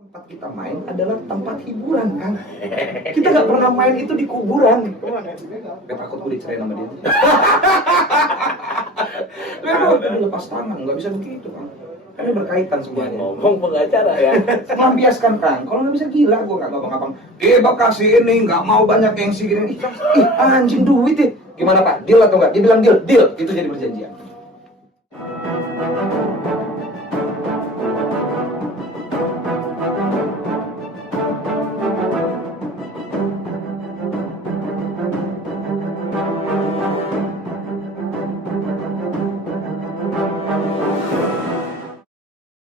Tempat kita main adalah tempat hiburan, kan? Kita nggak pernah main itu di kuburan. Gak takut gue dicerain sama dia. Udah lepas tangan, nggak bisa begitu, kan? Karena berkaitan semuanya. Ngomong pengacara ya. Melampiaskan, kan? Kalau nggak bisa gila, gue nggak ngabang-ngabang. Kasih ini, nggak mau banyak yang segini. Ih, anjing duit ya. Gimana Pak? Deal atau nggak? Dia bilang deal, deal. Itu jadi perjanjian.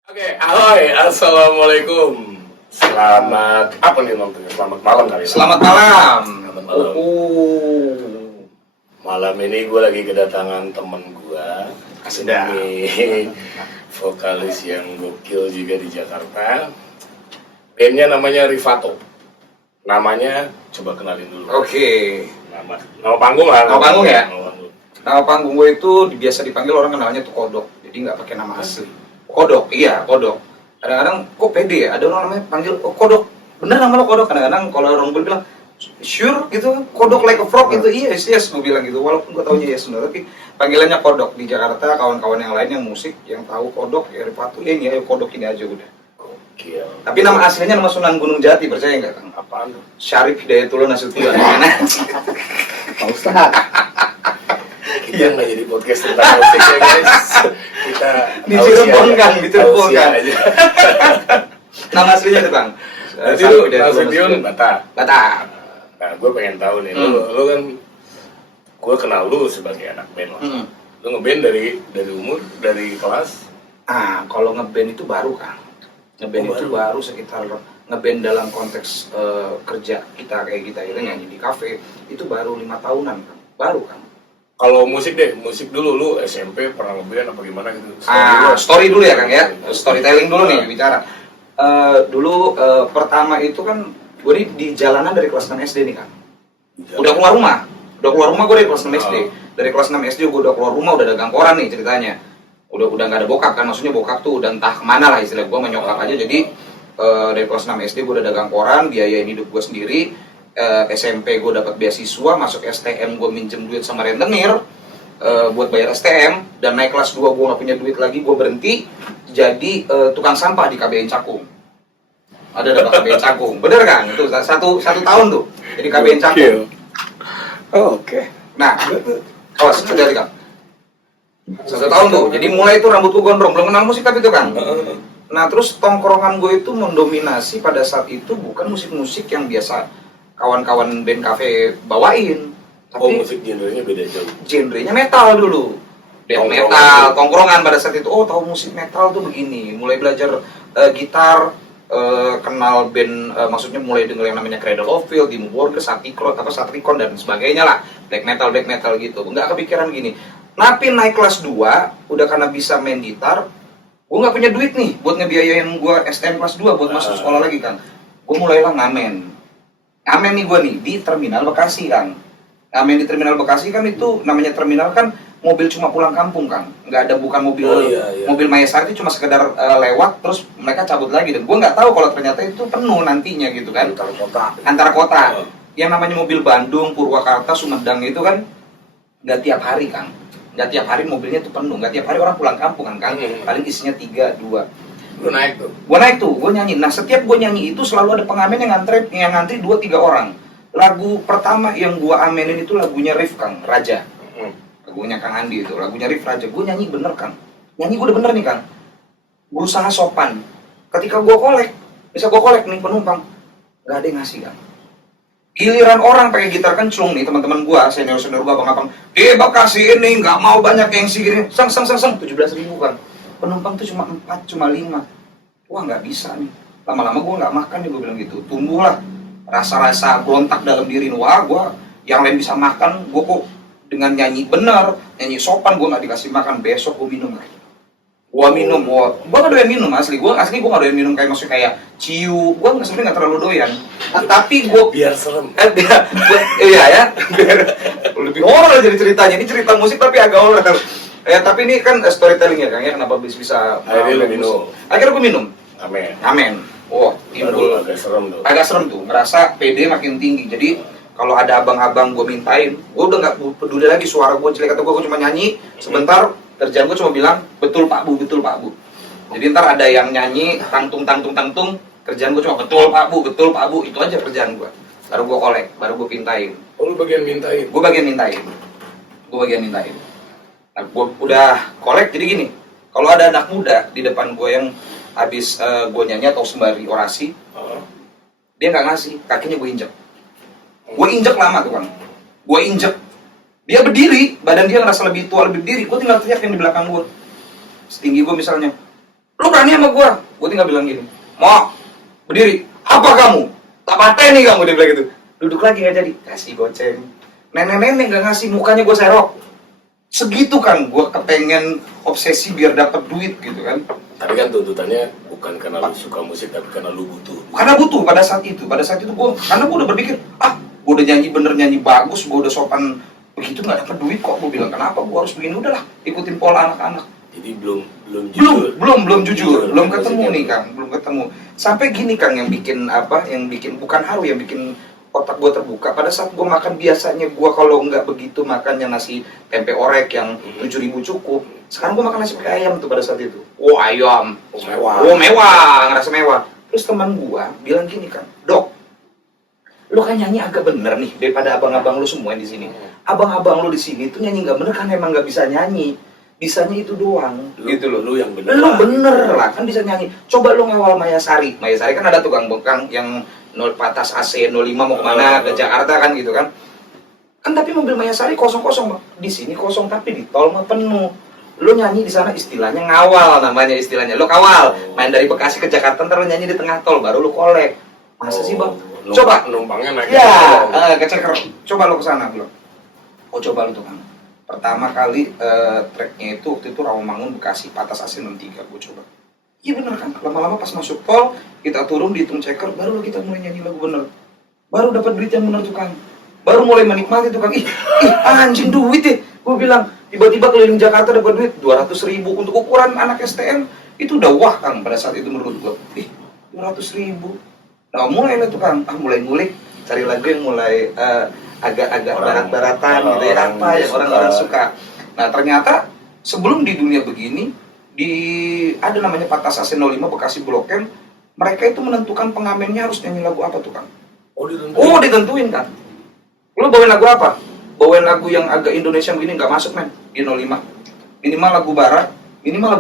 Oke, ahoy, assalamualaikum. Selamat apa nih namanya? Selamat malam kali ya? Selamat malam. Selamat malam. Malam ini gue lagi kedatangan temen gue. Sedap. Ini vokalis yang gokil juga di Jakarta. Bandnya namanya Rivato. Namanya coba kenalin dulu. Oke. Nama panggung lah. Nama panggung ya? Nama panggung. Nama panggung gue itu biasa dipanggil orang kenalnya tuh Kodok. Jadi nggak pakai nama asli. Kodok, iya Kodok. Kadang-kadang kok pede ya, ada orang namanya panggil Kodok. Bener nama lo Kodok. Kadang-kadang kalau orang gue bilang sure gitu, Kodok like a frog gitu. Iya, yes, gue bilang gitu. Walaupun gue taunya yes bener, tapi panggilannya Kodok. Di Jakarta kawan-kawan yang lain yang musik yang tahu Kodok ya Rivato ya ini ayo Kodok ini aja udah. Gokil. Tapi nama aslinya nama Sunan Gunung Jati, percaya nggak Kang? Apaan tuh? Syarif Hidayatullah Nasution. Pak Ustaz. Kita nggak jadi podcast tentang musik ya guys. Kita Dicirebon kan, dicirebon kan. aja. Nama aslinya tuh Kang. Jadi lu Nasution Batak. Batak. Nah, gue pengen tahu nih, lu kan, gue kenal lu sebagai anak band lah. Lu ngeband dari umur, dari kelas? Kalau ngeband itu baru Kang. Ngeband itu baru sekitar ngeband dalam konteks kerja kita kayak kita nyanyi di kafe itu baru 5 tahunan Kang. Baru Kang. Kalau musik deh, musik dulu lu SMP pernah ngeband apa gimana gitu? Story dulu ya Kang ya. Storytelling dulu nih bicara. Dulu pertama itu kan gue di jalanan dari kelas 6 SD nih Kang. Udah keluar rumah gue dari kelas 6 SD. Dari kelas 6 SD gue udah keluar rumah, udah dagang koran nih ceritanya. Udah nggak ada bokap kan, maksudnya bokap tuh udah entah kemana lah istilah gue menyokap aja. Jadi dari kelas 6 SD gue udah dagang koran, biayain hidup gue sendiri. SMP gue dapat beasiswa, masuk STM gue minjem duit sama rentenir buat bayar STM, dan naik kelas 2 gue nggak punya duit lagi, gue berhenti jadi tukang sampah di KBN Cakung. Ada KBN Cakung, bener kan? Itu satu tahun tuh jadi KBN Cakung. Oke. Nah, sudah kan? 1 tahun tuh, jadi mulai itu rambut gue gondrong, belum kenal musik tapi itu kan. Nah terus tongkrongan gue itu mendominasi pada saat itu bukan musik-musik yang biasa kawan-kawan band cafe bawain, tapi musik genrenya beda jauh. Genrenya metal dulu, death metal, tongkrongan pada saat itu. Oh tahu musik metal tuh begini, mulai belajar gitar, kenal band, maksudnya mulai denger yang namanya Cradle of Filth, Dimmu Borgir, Satricon dan sebagainya lah, black metal gitu. Nggak kepikiran gini. Tapi naik kelas 2, udah karena bisa main gitar, gue nggak punya duit nih buat ngebiayain gue STM kelas 2 buat masuk sekolah lagi kan. Gue mulailah ngamen nih gue nih di Terminal Bekasi Kang. Ngamen di Terminal Bekasi kan itu namanya terminal kan mobil cuma pulang kampung Kang. Nggak ada, bukan mobil mobil Mayasari, itu cuma sekedar lewat terus mereka cabut lagi. Dan gue nggak tahu kalau ternyata itu penuh nantinya gitu kan. Antar kota. Yang namanya mobil Bandung, Purwakarta, Sumedang itu kan nggak tiap hari Kang. Nggak tiap hari mobilnya itu penuh. Nggak tiap hari orang pulang kampung kan Kang. Paling isinya 3, 2. Lu naik tuh? Gue naik tuh, gue nyanyi. Nah setiap gue nyanyi itu selalu ada pengamen yang ngantri 2-3 orang. Lagu pertama yang gue amenin itu lagunya Rif Kang, Raja. Lagunya Kang Andi itu, lagunya Rif Raja. Gue nyanyi bener Kang. Nyanyi gue udah bener nih Kang. Berusaha sopan. Ketika gue kolek, bisa gue kolek nih penumpang, gak ada yang ngasih Kang. Giliran orang pakai gitar kenclung nih, teman-teman gue, senior-senior gue, abang-abang, kasih ini, gak mau banyak yang segini, 17.000 Kang. Penumpang tuh cuma 4, cuma 5. Wah nggak bisa nih. Lama-lama gue nggak makan nih, gue bilang gitu. Tumbuhlah rasa-rasa berontak dalam diri. Wah gue yang lain bisa makan, gue kok dengan nyanyi bener, nyanyi sopan gue nggak dikasih makan. Besok gue minum lagi. Gue nggak doyan minum asli. Gue nggak doyan minum kayak maksudnya kayak ciu. Gue sebenarnya nggak terlalu doyan. Tapi gue biar serem. Iya ya. Lebih horor jadi ceritanya. Ini cerita musik tapi agak horor. Ya tapi ini kan storytelling ya Kang ya, kenapa bisa akhirnya gue minum. Akhirnya gue minum. Amen. Wah, timbul Baru agak serem tuh. agak serem tuh, ngerasa PD makin tinggi. Jadi kalau ada abang-abang gue mintain, gue udah nggak peduli lagi suara gue jelek atau gue cuma nyanyi sebentar, kerjaan gue cuma bilang betul Pak Bu, betul Pak Bu. Jadi ntar ada yang nyanyi tangtung, kerjaan gue cuma betul Pak Bu, betul Pak Bu, itu aja kerjaan gue. Baru gue kolek, baru gue pintain. Oh, lu bagian mintain? Gue bagian mintain. Nah, gue udah kolek, jadi gini, kalau ada anak muda di depan gue yang habis gue nyanyi atau sembari orasi, dia nggak ngasih, kakinya gue injek. Gue injek lama tuh kan, gue injek. Dia berdiri, badan dia ngerasa lebih tua, lebih berdiri, gue tinggal teriak yang di belakang gue. Setinggi gue misalnya, lu berani sama gue tinggal bilang gini, mau berdiri, apa kamu? Tak pateni kamu, dia bilang gitu. Duduk lagi nggak jadi, kasih goceng. Nenek-nenek nggak ngasih, mukanya gue serok. Segitu kan, gue kepengen obsesi biar dapat duit gitu kan. Tapi kan tuntutannya bukan karena lu suka musik, tapi karena lu butuh. Karena butuh pada saat itu gue, karena gue udah berpikir, gue udah nyanyi bener, nyanyi bagus, gue udah sopan, begitu nggak dapat duit kok. Gue bilang kenapa gue harus begini, udahlah ikutin pola anak-anak. Jadi belum jujur, belum ketemu nih Kang, belum ketemu. Sampai gini Kang, yang bikin bukan haru, yang bikin otak gue terbuka. Pada saat gue makan, biasanya gue kalau nggak begitu makan yang nasi tempe orek yang 7.000 cukup. Sekarang gue makan nasi pakai ayam tuh pada saat itu. Wah, ayam, mewah, ngerasa mewah. Terus teman gue bilang gini Kang, Dok, lo kan nyanyi agak bener nih daripada abang-abang lo semua yang di sini. Abang-abang lo di sini tuh nyanyi nggak bener kan, emang nggak bisa nyanyi. Bisanya itu doang, gitu loh. Lu yang bener. Lu bener lah, kan bisa nyanyi. Coba lu ngawal Maya Sari kan ada tukang bengkang yang patas AC 05 mau kemana, ke Jakarta kan gitu kan. Kan tapi mobil Maya Sari kosong-kosong, di sini kosong tapi di tol mah penuh. Lu nyanyi di sana istilahnya ngawal, namanya istilahnya. Lu kawal, main dari Bekasi ke Jakarta, ntar lu nyanyi di tengah tol, baru lu kolek. Masa sih Bang? Coba numpangnya naik. Ya, keceker. Coba lu kesana belum? Oh coba lu tuh Kang. Pertama kali tracknya itu waktu itu Rawamangun Bekasi Patas AC 63 gue coba. Iya bener kan, lama-lama pas masuk tol kita turun dihitung ceker, baru kita mulai nyanyi lagu bener, baru dapat duit yang bener tuh Kang, baru mulai menikmati tuh Kang. Ih anjing duit ya, gue bilang tiba-tiba keliling Jakarta dapat duit 200.000 untuk ukuran anak STM itu udah wah Kang pada saat itu menurut gue. 200.000. Nah mulai lah tuh Kang, mulai ngulik cari lagu yang mulai agak-agak barat-baratan gitu ya, apa yang orang-orang suka. Nah ternyata sebelum di dunia begini, ada namanya Patas AC 05 Bekasi Blok M, mereka itu menentukan pengamennya harus nyanyi lagu apa tuh Kang. Oh ditentuin Kang. Lu bawain lagu apa? Bawain lagu yang agak Indonesia begini nggak masuk men di 05. Minimal lagu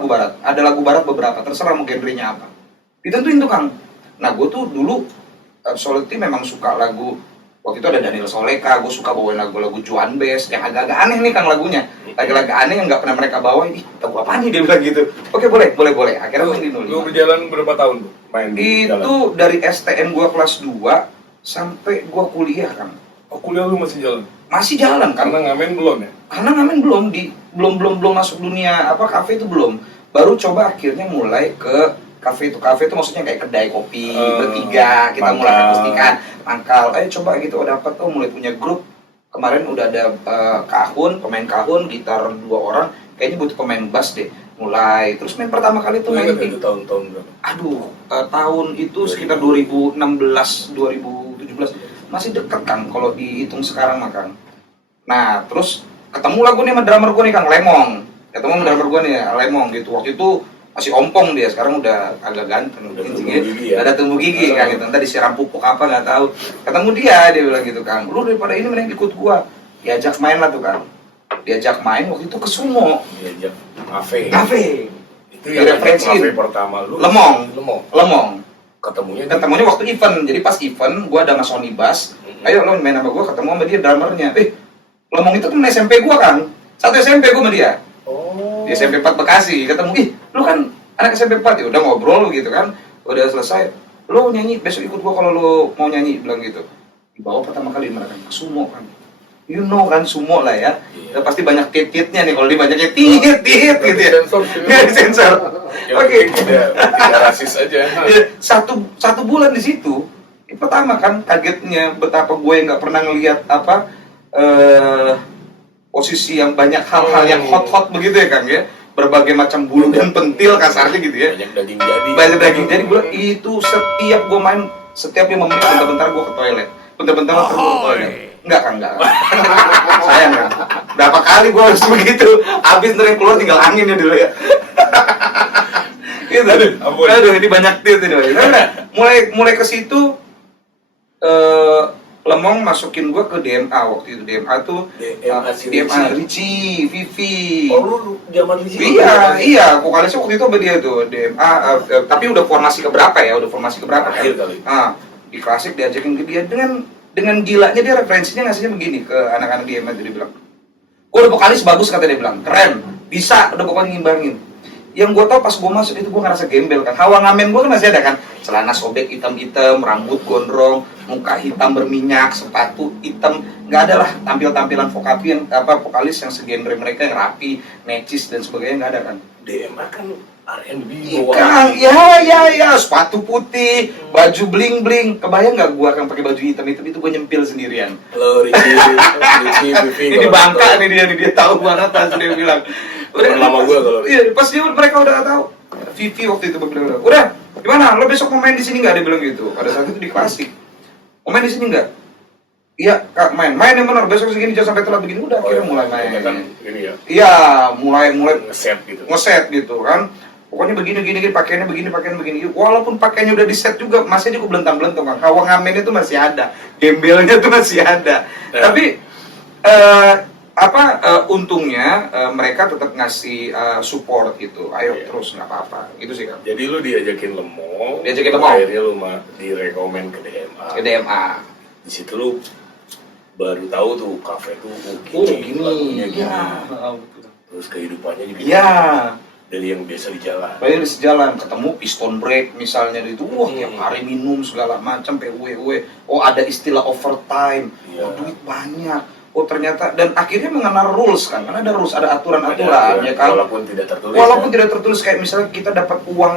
barat. Ada lagu barat beberapa, terserah mau genrenya apa. Ditentuin tuh Kang. Nah gue tuh dulu absolutely memang suka lagu. Waktu itu ada Daniel Soleka, gue suka bawain lagu-lagu Juan Bes yang agak-agak aneh nih Kang lagunya. Lagu-lagu aneh yang nggak pernah mereka bawain. Lagu apa nih dia bilang gitu. Oke boleh. Akhirnya main di 05. Lu berjalan berapa tahun tuh main di itu jalan? Dari STN gue kelas 2 sampai gue kuliah Kang. Oh kuliah lu masih jalan? Masih jalan Kang. Karena ngamen belum ya? Karena ngamen belum masuk dunia kafe itu belum. Baru coba akhirnya mulai ke kafe itu maksudnya kayak kedai kopi bertiga, kita mulai akustikan mangkal, coba gitu dapat mulai punya grup. Kemarin udah ada pemain kahun, gitar 2 orang, kayaknya butuh pemain bass deh. Mulai terus main pertama kali tuh main di tahun-tahun berapa? Tahun itu sekitar 2016 2017, masih deket Kang kalau dihitung sekarang mah Kang. Nah terus ketemu lagu nih sama drummer gue nih Kang Lemong, gitu. Waktu itu masih ompong dia, sekarang udah agak ganteng, ada tumbuh gigi kan gitu. Entah disiram pupuk apa nggak tahu. Ketemu dia bilang gitu Kang, lu daripada ini mending ikut gua. Diajak main lah tuh Kang. Diajak main waktu itu ke Sumo. Diajak kafe. Itu yang referensi pertama lu. Lemong. Ketemunya waktu event. Jadi pas event gua ada Mas Sony Bass. Ayo lo main sama gua, ketemu sama dia drummernya. Lemong itu temen SMP gua Kang. Satu SMP gua sama dia. Di SMP 4 Bekasi, ketemu, lu kan anak SMP 4 ya udah ngobrol gitu kan, udah selesai, lu nyanyi besok ikut gua kalau lu mau nyanyi, bilang gitu. Dibawa pertama kali mereka ke Sumo kan, you know kan Sumo lah ya, pasti banyak tit-titnya nih, kalau dia banyaknya tit gitu ya, nggak disensor. Oke. Tidak rasis aja. Satu bulan di situ, pertama kan kagetnya betapa gue nggak pernah ngelihat posisi yang banyak hal-hal yang hot begitu ya Kang ya. berbagai macam bulu dan pentil kasarnya gitu ya. Banyak daging jadi. Banyak daging jadi gue itu setiap gue main setiap 5 menit bentar-bentar gue ke toilet. Bentar-bentar gue ke toilet. Enggak kan enggak. Sayang kan. Berapa kali gue harus begitu. Habis dari keluar tinggal angin ya dulu ya. Gitu. Aduh, ini banyak tilt ini. Nah, mulai ke situ Lemong masukin gua ke DMA waktu itu. DMA tuh DMA Ricci, Vivi. Oh lu zaman Ricci? Iya, vokalisnya waktu itu sama dia tuh DMA. Tapi udah formasi keberapa ya? Udah formasi keberapa kan? Kali. Di klasik diajakin ke dia dengan gilanya dia referensinya ngasihnya begini ke anak-anak DMA. Dia bilang, gua udah vokalis bagus kata dia bilang, keren, bisa, udah pokoknya ngimbangin. Yang gue tau pas gue masuk itu gue ngerasa gembel kan. Hawa ngamen gue kan masih ada kan. Celana sobek hitam-hitam, rambut gondrong, muka hitam berminyak, sepatu hitam. Nggak ada lah tampilan vokalis yang segenre mereka yang rapi, necis dan sebagainya, nggak ada kan. DMA kan R&B Kan, ya, sepatu putih, baju bling-bling. Kebayang nggak gue akan pakai baju hitam itu gue nyempil sendirian. Halo Ricci, Ini Bangka nih dia tahu banget pas dia bilang. Udah lama gue kalau iya, pas mereka udah tahu. Vivi waktu itu bilang, udah, gimana? Lo besok mau main di sini nggak? Dia bilang gitu. Pada saat itu di klasik, mau main di sini nggak? Iya, Kak, main yang benar. Besok segini jangan sampai telat begini. Udah, akhirnya mulai main. Kan ini ya. Iya, mulai ngeset gitu kan. Pokoknya begini, pakaiannya begini. Walaupun pakaiannya udah di set juga, masih aja gue belentang-belentang kan. Hawa ngamen itu masih ada, gembelnya tuh masih ada. Tapi untungnya mereka tetap ngasih support gitu. Ayo terus nggak apa-apa. Gitu sih kan. Jadi lu diajakin Lemong. Akhirnya lu direkomen ke DMA. Di situ lu baru tahu tuh kafe tuh gini. Lagunya gini. Ya. Terus kehidupannya juga. Iya. Dari yang biasa di jalan. Ketemu piston break misalnya itu, tiap hari minum segala macam, PW. Oh ada istilah overtime. Oh duit banyak. Oh ternyata, dan akhirnya mengenal rules kan, karena ada rules, ada aturan-aturan ya kan. Walaupun tidak tertulis kayak misalnya kita dapat uang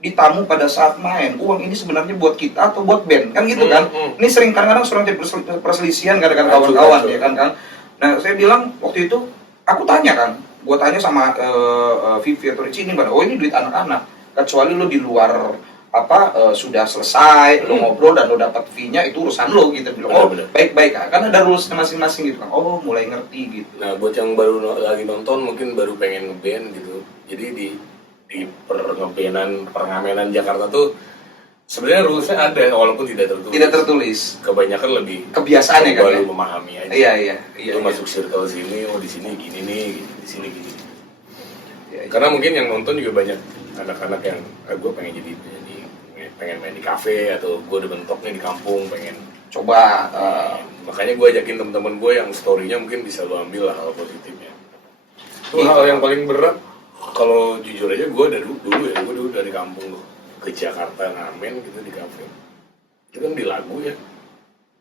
di tamu pada saat main, uang ini sebenarnya buat kita atau buat band kan gitu kan. Ini sering kadang-kadang terjadi perselisihan kadang-kadang kawan-kawan ya kan. Nah saya bilang waktu itu aku tanya kan, gue tanya sama Vivi atau Ricci ini, oh ini duit anak-anak, kecuali lo di luar sudah selesai, lo ngobrol dan lo dapat fee-nya itu urusan lo gitu. Bilang, baik-baik kan ada rules-nya masing-masing gitu kan. Oh mulai ngerti gitu. Nah buat yang baru lagi nonton mungkin baru pengen ngeband gitu, jadi di pengamenan Jakarta tuh sebenarnya rulesnya ada walaupun tidak tertulis. Kebanyakan lebih kebiasaan ya kan. Baru memahami aja. Iya. Lo masuk circle sini, di sini gini nih, gitu, di sini gini. Karena mungkin yang nonton juga banyak anak-anak yang gue pengen pengen main di kafe, atau gue udah mentoknya di kampung pengen coba. Makanya gue ajakin teman-teman gue yang story-nya mungkin bisa lo ambil lah hal positifnya. Itu hal yang paling berat. Kalau jujur aja gue dulu dari kampung ke Jakarta ngamen gitu di kafe. Itu kan di lagu ya.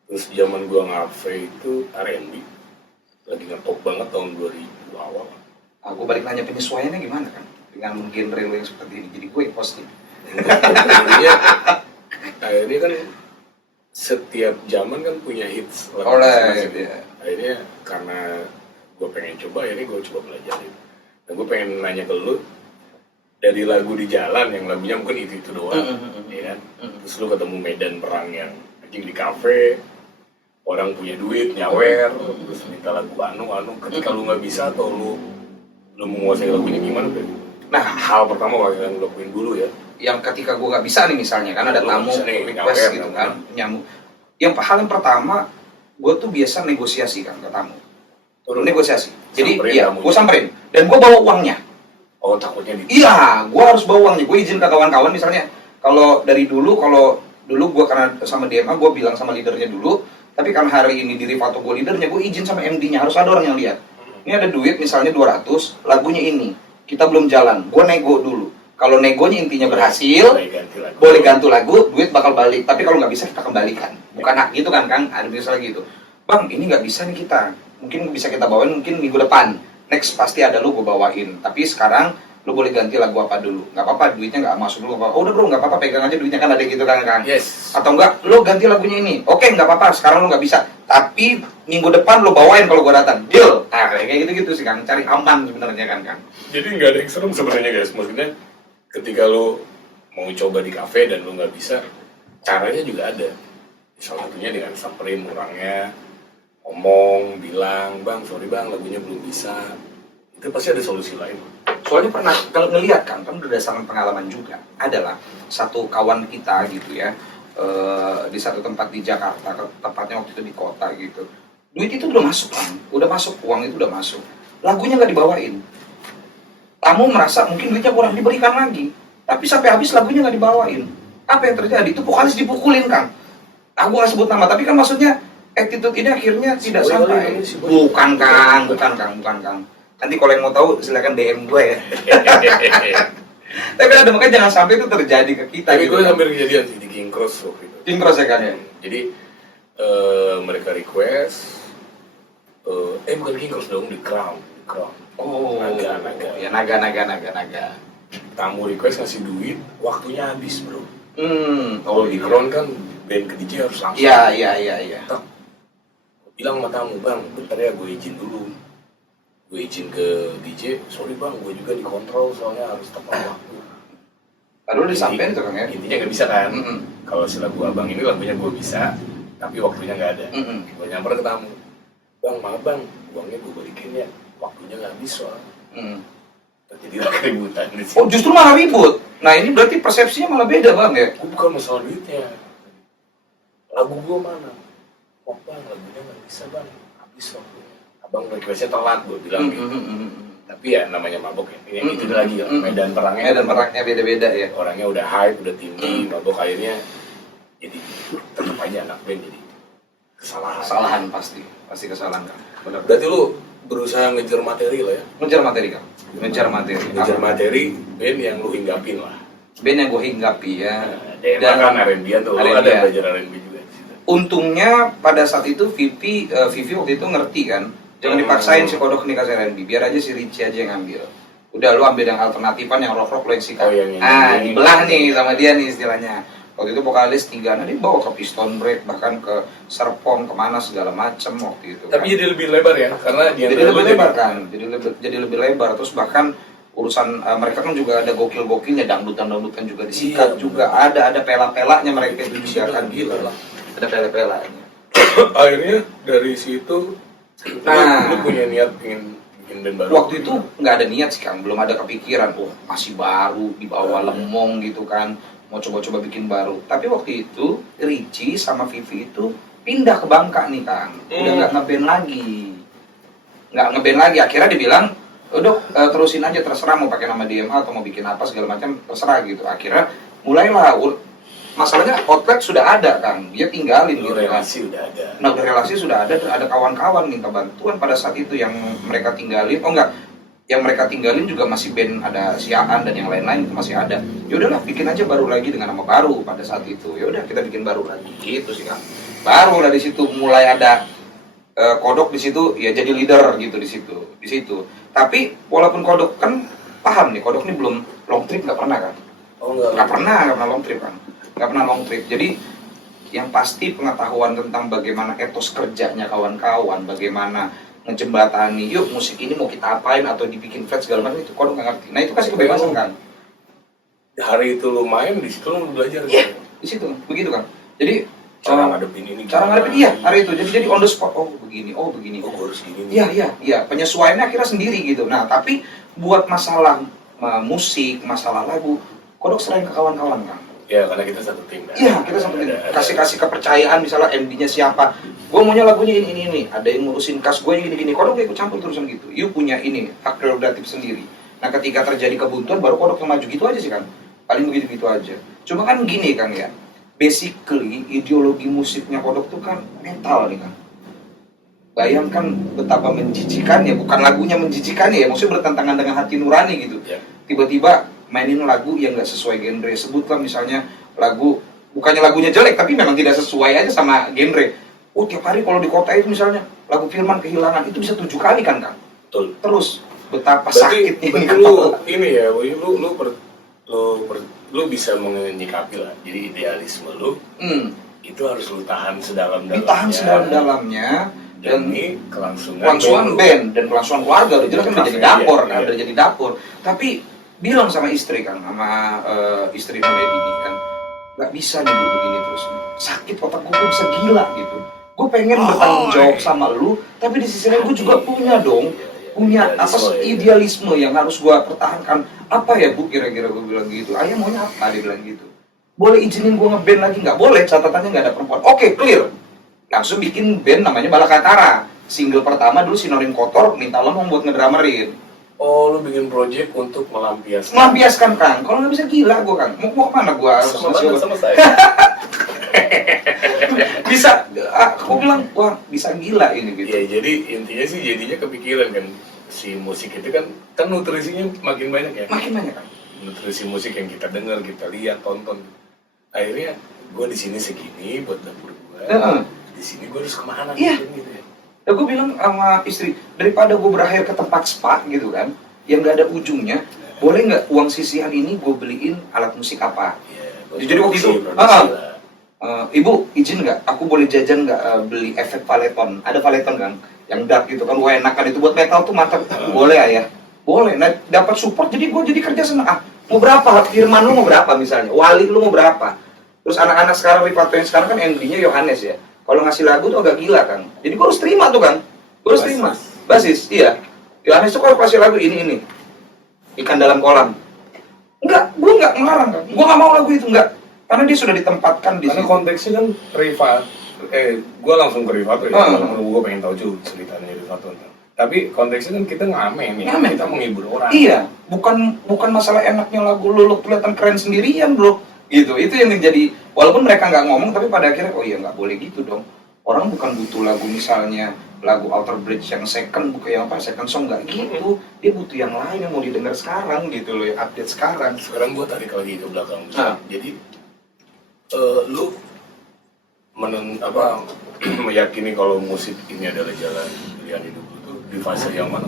Terus zaman gue ngafe itu R&B lagi ngetop banget tahun 2000 awal. Aku balik nanya penyesuaiannya gimana kan dengan genre yang seperti ini, jadi gue yang positif. Akhirnya kan setiap zaman kan punya hits lagu masing-masing. Akhirnya karena gue pengen coba, akhirnya gue coba pelajarin. Dan gue pengen nanya ke lu, dari lagu di jalan yang lagunya mungkin itu doang, ya kan? Terus lu ketemu medan perang yang anjing di kafe, orang punya duit nyawer, terus minta lagu anu. Ketika lu nggak bisa atau lu menguasai lagunya gimana berarti? Nah, hal pertama yang lu lakuin dulu ya. Yang ketika gue nggak bisa nih misalnya, kan ada tamu request gitu kan, nyamuk. Hal yang pertama, gue tuh biasa negosiasi kan ke tamu. Negosiasi. Jadi gue samperin dan gue bawa uangnya. Oh takutnya gitu. Iya, gue harus bawa uangnya. Gue izin ke kawan-kawan misalnya. Kalau dulu gue karena sama DMA gue bilang sama leadernya dulu. Tapi kan hari ini di Rivato gue leadernya, gue izin sama MD-nya, harus ada orang yang lihat. Ini ada duit misalnya 200, lagunya ini. Kita belum jalan, gue nego dulu. Kalau negonya intinya berhasil, boleh ganti lagu, duit bakal balik. Tapi kalau nggak bisa kita kembalikan. Bukan hak gitu kan, ada misalnya gitu. Bang, ini nggak bisa nih kita. Mungkin bisa kita bawain mungkin minggu depan. Next pasti ada lu gue bawain. Tapi sekarang lu boleh ganti lagu apa dulu, nggak apa-apa duitnya nggak masuk dulu, oh udah bro nggak apa-apa pegang aja duitnya, kan ada gitu kan Kang. Yes. Atau enggak lu ganti lagunya ini, oke nggak apa-apa sekarang lu nggak bisa, tapi minggu depan lu bawain kalau gua datang, deal. Nah kayak gitu sih Kang, cari aman sebenarnya kan Kang. Jadi nggak ada yang serem sebenarnya guys, maksudnya ketika lu mau coba di kafe dan lu nggak bisa, caranya juga ada. Salah satunya dengan samperin orangnya, ngomong, bilang, bang sorry bang lagunya belum bisa, itu pasti ada solusi lain. Soalnya pernah kalau ngelihat kan berdasarkan pengalaman juga, adalah satu kawan kita gitu ya, di satu tempat di Jakarta, tepatnya waktu itu di kota gitu, duit itu udah masuk kan, udah masuk, uang itu udah masuk, lagunya nggak dibawain. Tamu merasa mungkin duitnya kurang, diberikan lagi, tapi sampai habis lagunya nggak dibawain. Apa yang terjadi? Itu vokalis dipukulin Kang. Aku nggak sebut nama, tapi kan maksudnya attitude ini akhirnya tidak sampai. Bukan Kang. Nanti kalau yang mau tahu silakan DM gue ya. Tapi ada, makanya jangan sampai itu terjadi ke kita. Tapi gitu, gue kan. hampir kejadian sih di King Cross waktu itu. King Cross ya kan ya. Jadi mereka request, bukan King Cross dong, di Crown. Oh, Naga. Ya naga. Tamu request ngasih duit, waktunya habis bro. Oh Di iya. Crown kan band ke DJ harus langsung. Iya. Bilang sama tamu, bang bentar ya gue izin dulu. Gue izin ke DJ, sorry bang gue juga dikontrol soalnya harus tepat waktu. Lalu disampein tuh Kang ya. Intinya nggak bisa kan? Kalau si lagu abang ini lagunya gue bisa, tapi waktunya nggak ada. Gue nyamper ke tamu, bang maaf bang, uangnya gue balikin ya, waktunya nggak habis soalnya. Terjadi keributan di sini. Oh justru malah ribut. Nah ini berarti persepsinya malah beda Bang ya. Bukan masalah duitnya, lagu gue mana? Oh bang lagunya nggak bisa bang, habis waktunya. Abang requestnya telat, gue bilang gitu. Tapi ya namanya mabok ya, ini itu lagi ya, medan perangnya beda-beda ya. Orangnya udah hype, udah tinggi, mabok akhirnya jadi tetap aja anak band jadi kesalahan Pasti kesalahan Kang. Benar. Berarti lu berusaha ngejar materi lah ya? Ngejar materi Kang. Ngejar materi band yang lu hinggapin lah. Band yang gue hinggapi ya. Dan kan R&B tuh, lu ada belajar R&B juga di situ. Untungnya pada saat itu Vivi waktu itu ngerti kan, jangan dipaksain si Kodok nikah R&B, biar aja si Richie aja yang ngambil. Udah lu ambil yang alternatifan, yang rock lo yang sikat. Dibelah nih sama dia nih istilahnya. Waktu itu vokalis 3, nah dia bawa ke Piston Break, bahkan ke Serpong, kemana segala macem waktu itu. Tapi kan jadi lebih lebar ya, karena dia jadi lebih lebar kan, jadi lebih lebar. Terus bahkan urusan mereka kan juga ada gokil-gokilnya, dangdutan juga disikat juga, ada pela-pelanya mereka itu juga kan, gila lah, ada pela-pelanya. Akhirnya dari situ, lu punya niat ingin bikin band baru? Waktu itu nggak ada niat sih Kang, belum ada kepikiran, masih baru di bawah lemong gitu kan, mau coba-coba bikin baru. Tapi waktu itu Richie sama Vivi itu pindah ke Bangka nih Kang, udah nggak ngeband lagi. Akhirnya dibilang, udah terusin aja, terserah mau pakai nama DMA atau mau bikin apa segala macam terserah gitu. Akhirnya mulailah, masalahnya outlet sudah ada Kang, dia tinggalin gitu kan. Relasi udah ada. Nah relasi sudah ada kawan-kawan minta bantuan pada saat itu yang mereka tinggalin, yang mereka tinggalin juga masih band, ada Siaan dan yang lain-lain itu masih ada. Ya udahlah bikin aja baru lagi dengan nama baru pada saat itu. Ya udah kita bikin baru lagi gitu sih Kang. Baru lah di situ mulai ada Kodok di situ ya jadi leader gitu di situ. Tapi walaupun Kodok kan paham nih, Kodok ini belum long trip, nggak pernah kan? Nggak pernah long trip kan? Nggak pernah long trip. Jadi yang pasti pengetahuan tentang bagaimana etos kerjanya kawan-kawan, bagaimana ngejembatani, yuk musik ini mau kita apain atau dibikin flat segala macam, itu Kodok nggak ngerti. Nah itu kasih kebebasan kan? Hari itu lu main, di situ lu belajar. Iya, di situ, begitu kan? Jadi cara ngadepin ini. Iya hari itu. Jadi on the spot. Oh begini. Oh harus gini. Iya. Penyesuaiannya akhirnya sendiri gitu. Nah tapi buat masalah musik, masalah lagu, Kodok serahin ke kawan-kawan kan? Ya karena kita satu tim kan? Iya kita satu tim. Kasih kepercayaan, misalnya MD-nya siapa, gue maunya lagunya ini, ada yang ngurusin kas gue gini, Kodok ikut campur terusan gitu. You punya ini hak prerogatif sendiri. Nah ketika terjadi kebuntuan baru Kodok yang maju gitu aja sih kan, paling begitu aja. Cuma kan gini Kang ya, basically ideologi musiknya Kodok tuh kan metal nih kan. Bayangkan betapa menjijikannya, bukan lagunya menjijikannya ya, maksudnya bertentangan dengan hati nurani gitu. Tiba-tiba mainin lagu yang nggak sesuai genre, sebutlah misalnya lagu, bukannya lagunya jelek tapi memang tidak sesuai aja sama genre. Tiap hari kalau di kota itu misalnya lagu Firman Kehilangan itu bisa 7 kali kan Kang? Betul. Terus betapa Berarti sakitnya lu ini ya, lu bisa menyikapi lah. Jadi idealisme lu itu harus lu tahan sedalam-dalamnya. ditahan sedalam-dalamnya demi kelangsungan band dan kelangsungan keluarga. Udah jelas kan udah jadi dapur kan, iya. udah jadi dapur. Tapi bilang sama istri kan, sama istri Medi ini kan, nggak bisa nih Bu begini terus. Sakit otak gue bisa gila gitu. Gue pengen bertanggung jawab sama lu, tapi di sisi lain gue juga punya dong, punya idealisme yang harus gue pertahankan. Apa ya Bu kira-kira gue bilang gitu. Ayah maunya apa? Dia bilang gitu. Boleh izinin gue ngeband lagi nggak? Boleh, catatannya nggak ada perempuan. Oke, clear. Langsung bikin band namanya Balakatara. Single pertama dulu Sinorin Kotor, minta lo mau buat ngedramerin. Oh, lu bikin project untuk melampiaskan. Melampiaskan Kang, kalau nggak bisa gila gue Kang. Mau kemana gue harus sama saya. Bisa, aku bilang wah bisa gila ini gitu. Ya jadi intinya sih jadinya kepikiran kan si musik itu kan nutrisinya makin banyak ya. Makin banyak Kang. Nutrisi musik yang kita dengar, kita lihat, tonton. Akhirnya gue di sini segini buat dapur gue. Di sini gue harus kemana gitu ya. Dan gue bilang sama istri, daripada gue berakhir ke tempat spa gitu kan, yang gak ada ujungnya, boleh nggak uang sisihan ini gue beliin alat musik apa? Jadi waktu itu, Ibu izin nggak, aku boleh jajan nggak beli efek paleton? Ada paleton kan, yang dark gitu kan, wah enakan itu buat metal tuh mantap. Boleh Ayah? Boleh. Nah dapat support, jadi gue jadi kerja senang. Mau berapa? Firman lu mau berapa misalnya? Wali lu mau berapa? Terus anak-anak sekarang Rifato yang sekarang kan MD-nya Yohanes ya. Kalau ngasih lagu tuh agak gila kan. Jadi gue harus terima tuh kan. Gue harus terima. Basis, iya. Yohanes tuh kalau kasih lagu ini. Ikan dalam kolam. Enggak, gue nggak ngelarang kan. Gue nggak mau lagu itu, enggak. Karena dia sudah ditempatkan di Karena situ. konteksnya kan gue langsung ke Rifato ya. Gue pengen tahu juga ceritanya Rifato. Tapi konteksnya kan kita ngamen ya. Kita menghibur orang. Iya, bukan masalah enaknya lagu lu kelihatan keren sendirian bro. Gitu, itu yang menjadi, walaupun mereka nggak ngomong tapi pada akhirnya oh iya nggak boleh gitu dong. Orang bukan butuh lagu misalnya lagu Outer Bridge yang second, bukan yang second song, nggak gitu. Dia butuh yang lain yang mau didengar sekarang gitu loh, yang update sekarang. Sekarang gue tarik lagi ke belakang. Jadi lu meyakini kalau musik ini adalah jalan pilihan hidup lu di fase yang mana?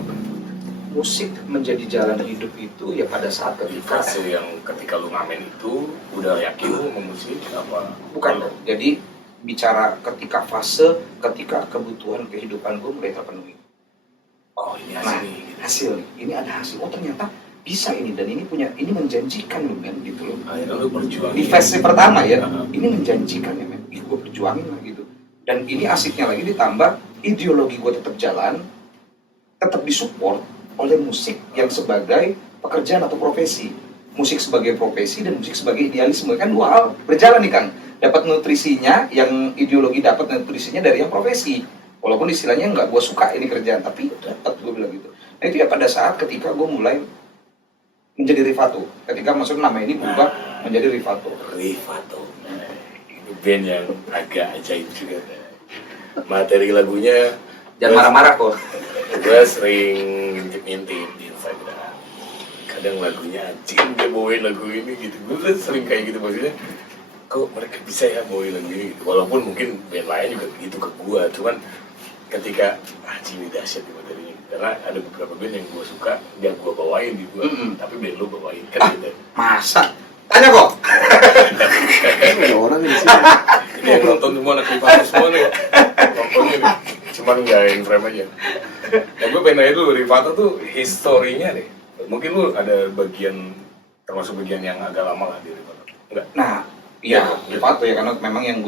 Musik menjadi jalan hidup itu ya pada saat Di fase yang ketika lu ngamen itu udah yakin lu sama musik apa? Bukan. Jadi bicara ketika kebutuhan kehidupan gue mulai terpenuhi. Oh ini hasil nih. Hasil nih. Ini ada hasil. Oh ternyata bisa ini dan ini menjanjikan loh men gitu loh. Akhirnya lu berjuang. Di fase pertama ya, ini menjanjikan ya men. Gue berjuangin lah gitu. Dan ini asiknya lagi ditambah ideologi gue tetap jalan, tetap disupport oleh musik yang sebagai pekerjaan atau profesi. Musik sebagai profesi dan musik sebagai idealisme kan dua hal berjalan nih Kang. Dapat nutrisinya, yang ideologi dapat nutrisinya dari yang profesi. Walaupun istilahnya nggak gue suka ini kerjaan, tapi dapat gue bilang gitu. Nah itu ya pada saat ketika gue mulai menjadi Rifato. Ketika maksud nama ini berubah menjadi Rifato. Rifato. Itu band yang agak ajaib juga. Materi lagunya jangan marah-marah kok. Gue sering ngintip di Instagram. Kadang lagunya anjing dia bawain lagu ini gitu. Gue sering kayak gitu maksudnya. Kok mereka bisa ya bawain lagu ini gitu. Walaupun mungkin band lain juga gitu ke gue. Cuman ketika anjing ini dahsyat di materinya. Karena ada beberapa band yang gue suka yang gue bawain di gue. Tapi band lo bawain kan gitu. Masa? Tanya kok. Ada orang di sini. Ini yang nonton semua anak Rifato semua nih. Nontonnya nih. Cuman nggak yang frame aja. Nah gue pengen nanya dulu, Rifato tuh historinya deh. Mungkin lu ada bagian, termasuk bagian yang agak lama lah di Rifato. Enggak? Nah, iya Rifato ya, karena memang yang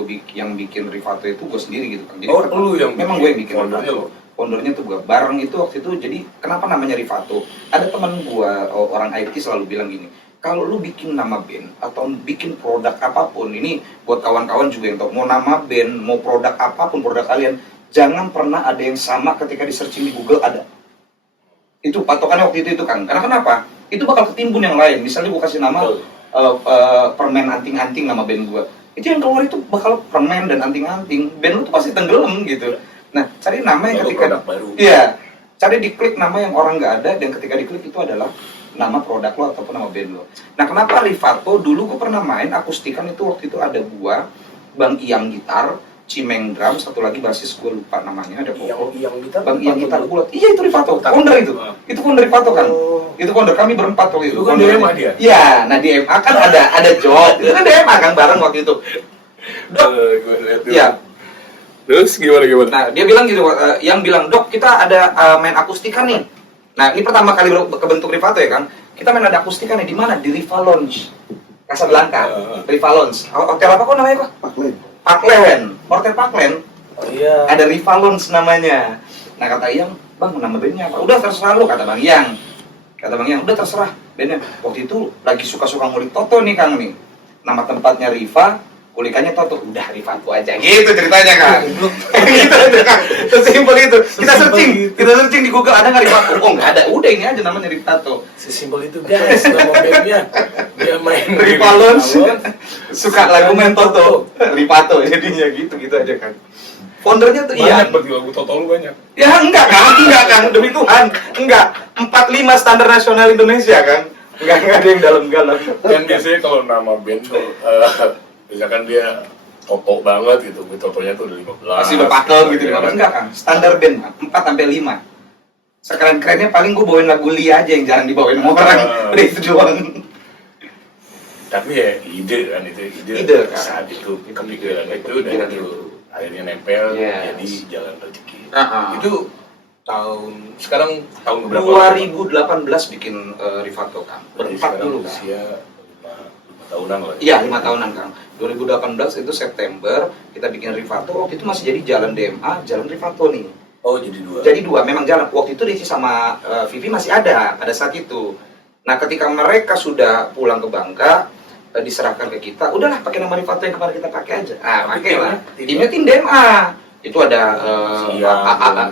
bikin Rifato itu gue sendiri gitu kan. Jadi lu yang memang gue yang bikin Rifato. Foundernya tuh gue bareng itu waktu itu. Jadi kenapa namanya Rifato? Ada teman gue orang IT selalu bilang gini, kalau lu bikin nama band atau bikin produk apapun, ini buat kawan-kawan juga yang tahu, mau nama band, mau produk apapun, produk kalian, jangan pernah ada yang sama ketika di searching di Google ada. Itu patokannya waktu itu kan. Karena kenapa? Itu bakal ketimbun yang lain. Misalnya gue kasih nama permen anting-anting nama band gue. Itu yang keluar itu bakal permen dan anting-anting. Band lu tuh pasti tenggelam gitu. Nah, cari nama yang ketika iya, cari diklik nama yang orang nggak ada dan ketika diklik itu adalah nama produk lo ataupun nama band lo. Nah, kenapa Rifato? Dulu gue pernah main akustikan itu waktu itu ada gua, Bang Iyang gitar, Cimeng drum, satu lagi basis gue lupa namanya, ada Koko. Yang gitar. Bang yang gitar bulat. Iya itu Rifato, founder itu. Itu founder Rifato kan. Itu founder kami berempat waktu itu. Itu kan DMA dia. Iya, nah di MA kan ada Jod. Itu kan DMA kan bareng waktu itu. Dok. Iya. Terus gimana? Nah, dia bilang gitu, yang bilang, "Dok, kita ada main akustika nih." Nah, ini pertama kali kebentuk Rifato ya kan. Kita main ada akustika nih di mana? Di Riva Lounge. Casablanca. Riva Lounge. Hotel apa kok namanya kok? Parkland. Hotel Parkland. Oh iya. Ada Riva Lounge namanya. Nah, kata Iyang, "Bang, nama bandnya apa?" "Udah terserah lu," kata Bang Iyang. "Udah terserah bandnya." Waktu itu lagi suka-suka ngulik Toto nih Kang nih. Nama tempatnya Riva, kulikannya Toto. Udah Rifato aja. Gitu ceritanya Kang. Gitu aja Kang. Sesimpel itu. Kita searching di Google, ada nggak Rifato? Oh nggak ada. Udah ini aja namanya Rifato. Sesimpel itu guys, nama bandnya. Dia main Riva Lounge. Suka lagu main Toto. Rifato jadinya gitu aja Kang. Foundernya tuh Banyak berarti lagu Toto lu banyak. Ya enggak Kang, demi Tuhan. Enggak. 45 standar nasional Indonesia Kang. Enggak ada yang dalam-dalam. Kan biasanya kalau nama band tuh misalkan dia Toto banget gitu, Totonya tuh udah 15. Masih berpakel gitu. Enggak Kang, standar band 4 sampai 5. Sekeren-kerennya paling gue bawain lagu Lia aja yang jarang dibawain sama orang. Udah itu doang. Tapi ya ide kan Ide, kan. saat itu kepikiran itu dan itu akhirnya nempel jadi jalan rezeki. Itu sekarang tahun berapa? 2018 bikin Rifato Kang. Berempat dulu Kang. Usia 5 tahunan lah. Iya, 5 tahunan Kang. 2018 itu September kita bikin Rifato. Waktu itu masih jadi jalan DMA, jalan Rifato nih. Oh, jadi dua. Jadi dua, memang jalan. Waktu itu Desi sama Vivi masih ada pada saat itu. Nah, ketika mereka sudah pulang ke Bangka, diserahkan ke kita, udahlah pakai nama Rifato yang kemarin kita pakai aja. Pakailah. Timnya tim DMA. Itu ada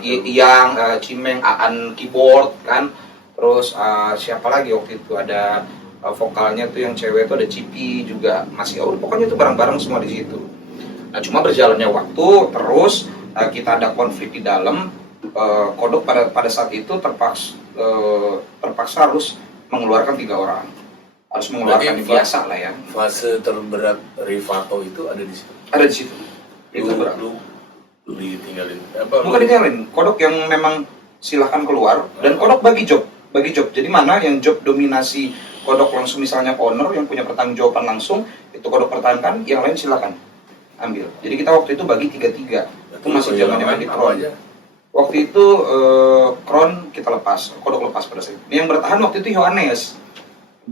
Iyang, Cimeng, Aan keyboard kan. Terus siapa lagi waktu itu ada vokalnya tuh yang cewek itu ada Cipi juga masih. Pokoknya itu bareng-bareng semua di situ. Nah, cuma berjalannya waktu terus kita ada konflik di dalam. Kodok pada saat itu terpaksa harus mengeluarkan 3 orang. Harus mengeluarkan biasa lah ya. Fase terberat Rifato itu ada di situ. Ada di situ. Itu berat. Lu ditinggalin apa? Bukan ditinggalin. Kodok yang memang silahkan keluar dan Kodok bagi job. Jadi mana yang job dominasi Kodok langsung misalnya owner yang punya pertanggungjawaban langsung itu Kodok pertahankan, yang lain silakan ambil. Jadi kita waktu itu bagi 3-3. Itu masih zamannya di Kron. Waktu itu Kron kita lepas, Kodok lepas pada saat itu. Yang bertahan waktu itu Yohanes,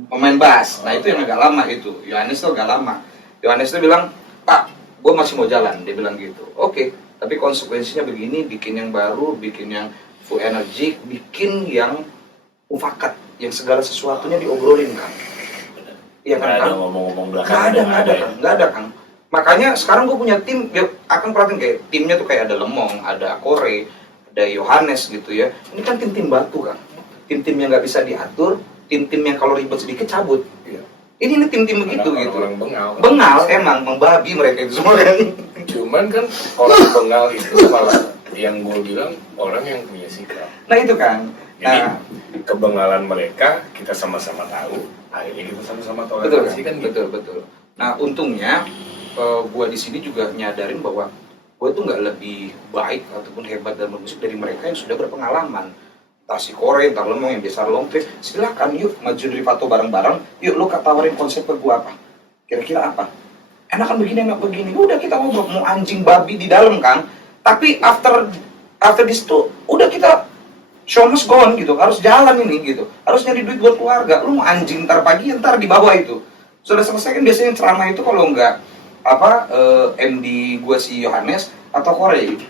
pemain bass. Nah itu yang agak lama itu. Yohanes itu agak lama. Yohanes itu bilang, "Pak, gue masih mau jalan." Dia bilang gitu. Oke, tapi konsekuensinya begini, bikin yang baru, bikin yang full energy, bikin yang mufakat, yang segala sesuatunya diobrolin kan. Iya kan? Nggak ada ngomong-ngomong belakang. Nggak ada Kang. Makanya sekarang gue punya tim, akan perhatiin kayak timnya tuh kayak ada Lemong, ada Kore, ada Yohanes gitu ya. Ini kan tim-tim batu kan. Tim-tim yang nggak bisa diatur, tim-tim yang kalau ribet sedikit cabut. Iya. Ini tim-tim begitu gitu. Orang bengal. Bengal emang, membabi mereka itu semua kan. Cuman kan orang bengal itu malah yang gue bilang orang yang punya sikap. Nah itu kan. Jadi Nah, kebengalan mereka kita sama-sama tahu, akhirnya kita sama-sama toleransi kan gitu. betul. Nah untungnya gue di sini juga nyadarin bahwa gue tuh nggak lebih baik ataupun hebat dalam musik dari mereka yang sudah berpengalaman. Entah si Kore, entah Lemong yang biasa long trip, silakan yuk maju dari Rifato bareng-bareng. Yuk lu tawarin konsep ke gue apa? Kira-kira apa? Enakan begini, enak begini. Udah kita ngobrol, mau anjing babi di dalam kan. Tapi after this tuh udah kita show must go on gitu, harus jalan ini gitu, harus nyari duit buat keluarga. Lu mau anjing ntar pagi, ntar di bawah itu sudah selesai kan. Biasanya ceramah itu kalau nggak MD gue si Yohanes atau Kore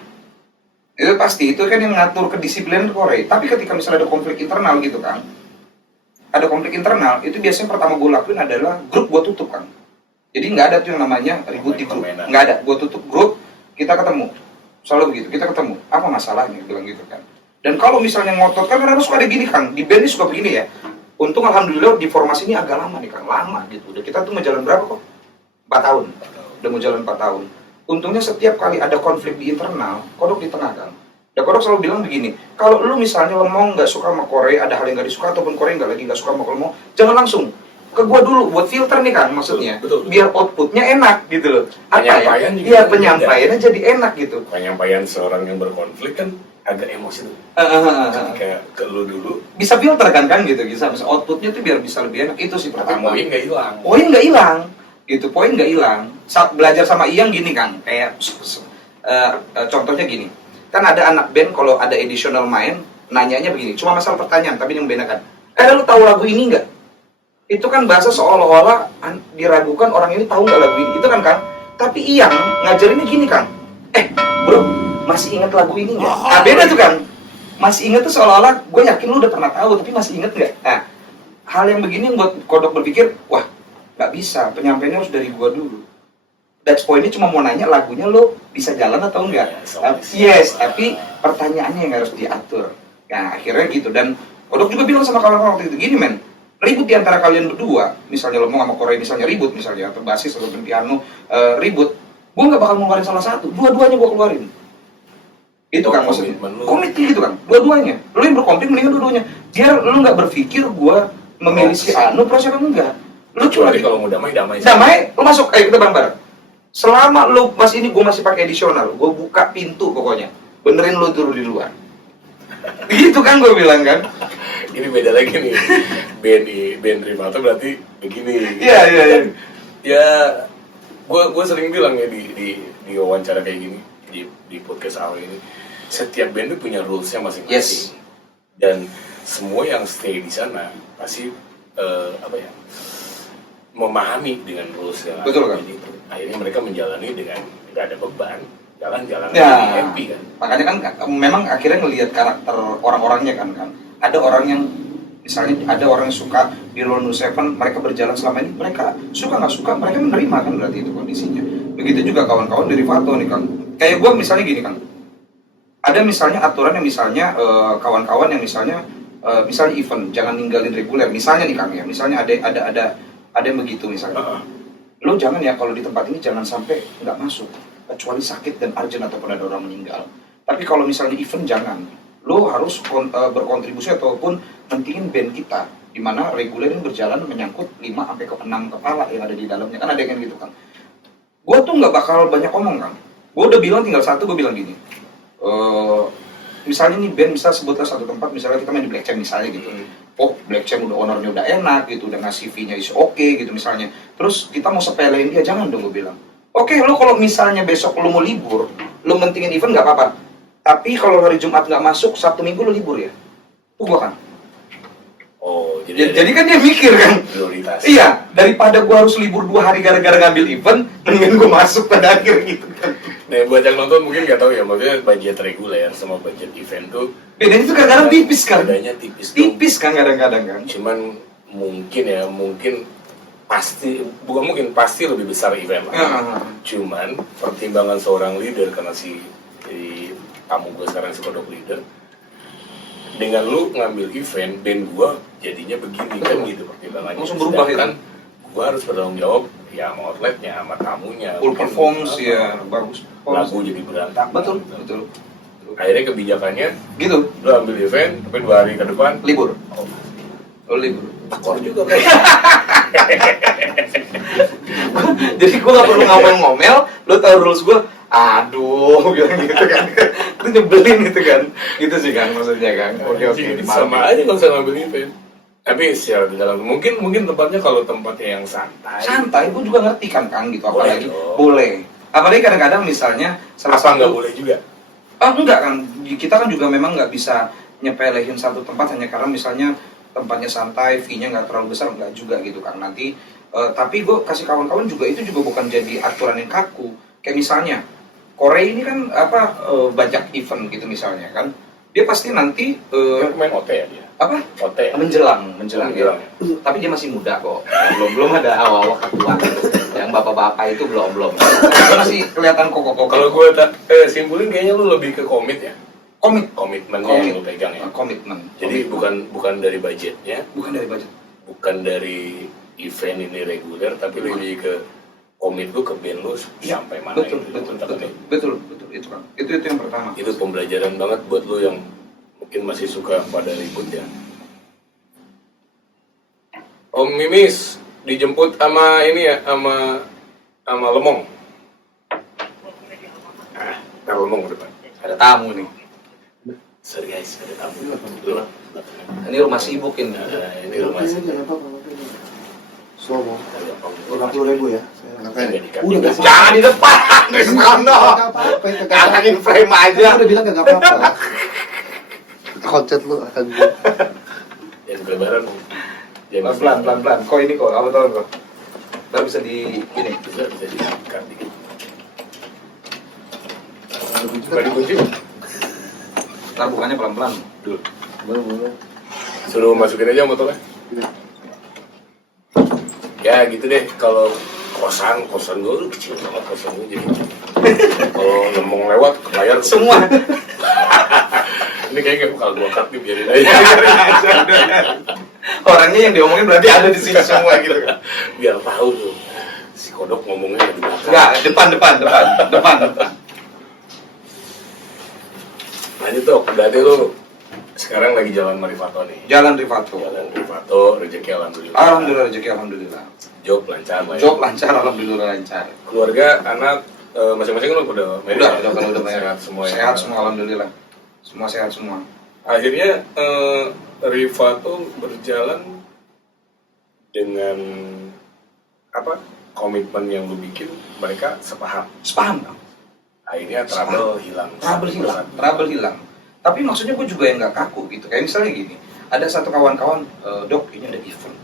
itu pasti itu kan yang ngatur kedisiplinan Kore. Tapi ketika misalnya ada konflik internal gitu kan, ada konflik internal itu biasanya pertama gue lakuin adalah grup gue tutup kan. Jadi nggak ada tuh yang namanya ribut di grup, nggak ada. Gue tutup grup, kita ketemu, selalu begitu, kita ketemu apa masalahnya bilang gitu kan. Dan kalau misalnya ngotot, kan kadang suka ada gini Kang, di band ini suka begini ya. Untung alhamdulillah di formasi ini agak lama nih Kang, lama gitu. Udah kita tuh mau jalan berapa kok? 4 tahun. Udah mau jalan 4 tahun. Untungnya setiap kali ada konflik di internal, Kodok di tengah Kang. Dan Kodok selalu bilang begini, kalau lu misalnya Lemong nggak suka sama Kore, ada hal yang nggak disuka, ataupun Kore nggak suka sama Lemong, jangan langsung ke gua dulu buat filter nih Kang maksudnya. Betul. Biar outputnya enak gitu loh. Penyampaian juga Iya, beda. penyampaiannya jadi enak gitu. Penyampaian seorang yang berkonflik kan agak emosi tuh. Ketika ke lu dulu, Bisa filter kan gitu, bisa outputnya tuh biar bisa lebih enak. Itu sih tapi pertama. poin nggak hilang. Poin nggak hilang, gitu. Poin nggak hilang. Saat belajar sama Iyang gini Kang, kayak contohnya gini. Kan ada anak band kalau ada additional main, nanyanya begini, cuma masalah pertanyaan, tapi yang membedakan. Lu tahu lagu ini nggak? Itu kan bahasa seolah-olah diragukan orang ini tahu nggak lagu ini. Itu kan Kang. Tapi Iyang ngajarinnya gini Kang. Bro, masih ingat lagu ini nggak? Nah, beda tuh Kang. Masih ingat tuh seolah-olah gue yakin lu udah pernah tahu, tapi masih ingat nggak? Nah, hal yang begini yang buat kodok berpikir, wah nggak bisa, penyampaiannya harus dari gue dulu. That's point-nya cuma mau nanya lagunya lo bisa jalan atau enggak? Yes, tapi pertanyaannya yang harus diatur. Nah, akhirnya gitu. Dan kodok juga bilang sama kawan-kawan waktu itu, gini men, ribut di antara kalian berdua, misalnya lo mau sama Korea misalnya ribut misalnya, atau basis atau piano ribut, gue nggak bakal ngeluarin salah satu, dua-duanya gue keluarin. Itu kan maksudnya, komitmen gitu kan, dua-duanya. Lo yang berkomitmen mendingan dua-duanya. Biar lo nggak berpikir gue memilih si Anu, prosesnya enggak. Lo cuma kalau mau damai. Damai, lo masuk, ayo kita bareng-bareng. Selama lo pas ini gue masih pakai additional, gue buka pintu pokoknya, benerin lo dulu di luar. Gitu kan gue bilang kan. Ini beda lagi nih. band Rimato berarti begini. Iya. Ya, gue sering bilang ya di wawancara kayak gini di podcast awal ini, setiap band itu punya rules-nya masing-masing. Yes. Dan semua yang stay di sana pasti memahami dengan rules yang Betul kan? itu. Akhirnya mereka menjalani dengan nggak ada beban, jalan-jalan Ya, happy kan. makanya kan memang akhirnya ngelihat karakter orang-orangnya kan. Ada orang yang misalnya ada orang yang suka di Lone Seven, mereka berjalan selama ini, mereka suka nggak suka, mereka menerima kan berarti itu kondisinya. Begitu juga kawan-kawan dari Rivato nih kan. Kayak gue misalnya gini kan, ada misalnya aturan yang misalnya kawan-kawan yang misalnya event jangan ninggalin reguler, misalnya nih Kang ya, misalnya ada yang begitu misalnya. Lo jangan ya kalau di tempat ini jangan sampai nggak masuk kecuali sakit dan urgent ataupun ada orang meninggal. Tapi kalau misalnya event jangan, lo harus berkontribusi ataupun pentingin band kita, di mana reguler ini berjalan menyangkut 5 sampai ke 6 kepala yang ada di dalamnya, kan ada yang gitu kan. Gue tuh nggak bakal banyak ngomong kan. Gue udah bilang tinggal satu, gue bilang gini. Misalnya nih band bisa sebutlah satu tempat, misalnya kita main di Black Chain misalnya gitu. Oh, Black Chain udah ownernya udah enak gitu, udah ngasih fee-nya is oke gitu misalnya. Terus kita mau sepelein dia, jangan dong gue bilang. Oke, lo kalau misalnya besok lo mau libur, lo mentingin event nggak apa-apa. Tapi kalau hari Jumat nggak masuk, Sabtu Minggu lo libur ya. Itu gua kan. Oh, Jadi kan dia mikir kan. Prioritas. Iya, daripada gua harus libur 2 hari gara-gara ngambil event, mendingan gua masuk pada akhir gitu kan. Nah, buat yang nonton mungkin nggak tahu ya, maksudnya budget reguler sama budget event tuh Bedanya tuh kadang-kadang tipis kan. bedanya tipis. Tipis kan kadang-kadang kan. Cuman mungkin pasti lebih besar event lah. Cuman pertimbangan seorang leader, karena jadi tamu gue sekarang si kodok leader, dengan lu ngambil event band gue jadinya begini kan gitu pertimbangannya. Langsung berubah ya kan. Gue harus bertanggung jawab ya sama outletnya, sama tamunya. Full performance ya, bagus. Lagu jadi berantakan. Betul. Akhirnya kebijakannya Gitu, lu ambil event, tapi 2 hari ke depan libur. Lo libur. skor juga kan. Jadi gue gak perlu ngomel-ngomel, lo tau rules gue, aduh, bilang gitu kan. Itu nyebelin gitu kan. Gitu sih kan maksudnya kan. Oke, Sama aja kalau saya ngambil event. Tapi secara dalam mungkin tempatnya kalau tempatnya yang santai. Santai, gue juga ngerti kan Kang gitu. Apalagi Boleh Apalagi kadang-kadang misalnya salah apa nggak satu. boleh juga? Enggak kan. Kita kan juga memang nggak bisa nyepelehin satu tempat hanya karena misalnya tempatnya santai, fee-nya nggak terlalu besar, nggak juga gitu kan. Nanti tapi gue kasih kawan-kawan juga itu juga bukan jadi aturan yang kaku. Kayak misalnya Korea ini kan banyak event gitu misalnya kan. Dia pasti nanti main OT ya dia. apa? OT. Menjelang ya. ya. Tapi dia masih muda kok. Belum ada awal-awal ketua. Yang bapak-bapak itu belum. Dia masih kelihatan kok. Kalau gue simpulin kayaknya lu lebih ke komit ya. Komitmennya yang lu pegang ya. Komitmen. Jadi bukan dari budgetnya, Bukan dari budget. bukan dari event ini reguler, tapi lebih ke komit lu ke band lu sampai mana Betul itu kan. Itu yang pertama. Itu pembelajaran banget buat lu yang mungkin masih suka pada ribut ya. Om Mimis, dijemput sama ini ya, sama Lemong. Ah, ntar Lemong ke depan. Ada tamu nih. Sorry guys, ada tamu. Iya, Ini rumah sibuk ini. Ini rumah sih. Jangan apa-apa. Slow 50.000 ya. Udah Udah, kasih. Jangan di depan, di sana. Kagak apa-apa, kagak Angin frame aja. Aku udah bilang kagak apa-apa. Koncet lu akan gue. yang lebaran. Pelan. Kok ini kok, apa tahu kok? Ntar bisa di ini. Bisa diangkat dikit. Coba dikunci. Ntar bukannya pelan-pelan. Dulu. Boleh. Suruh masukin aja motornya. Ya gitu deh, kalau kosan gue kecil banget kosan gue jadi kalau ngomong lewat ke layar Semua. ini kayaknya bakal gue cut nih, biarin aja. Orangnya yang diomongin berarti ada di sini semua gitu kan. Biar tahu tuh si kodok ngomongnya di belakang. Enggak, depan. Lanjut tuh, berarti lu sekarang lagi jalan Marifato nih. Jalan Rifato. Jalan Marifato, rezeki alhamdulillah. Alhamdulillah rezeki alhamdulillah. Job lancar lah ya. Job lancar, alhamdulillah lancar. Keluarga, anak, masing-masing lu udah married ya? Udah Sehat semua ya? Sehat semua alhamdulillah. Semua sehat semua. Akhirnya Rifato berjalan dengan apa? Komitmen yang lu bikin, mereka sepaham. Sepaham Bang. Akhirnya trouble hilang. Trouble hilang. Tapi maksudnya gue juga yang nggak kaku gitu. Kayak misalnya gini, ada satu kawan-kawan, dok ini ada event.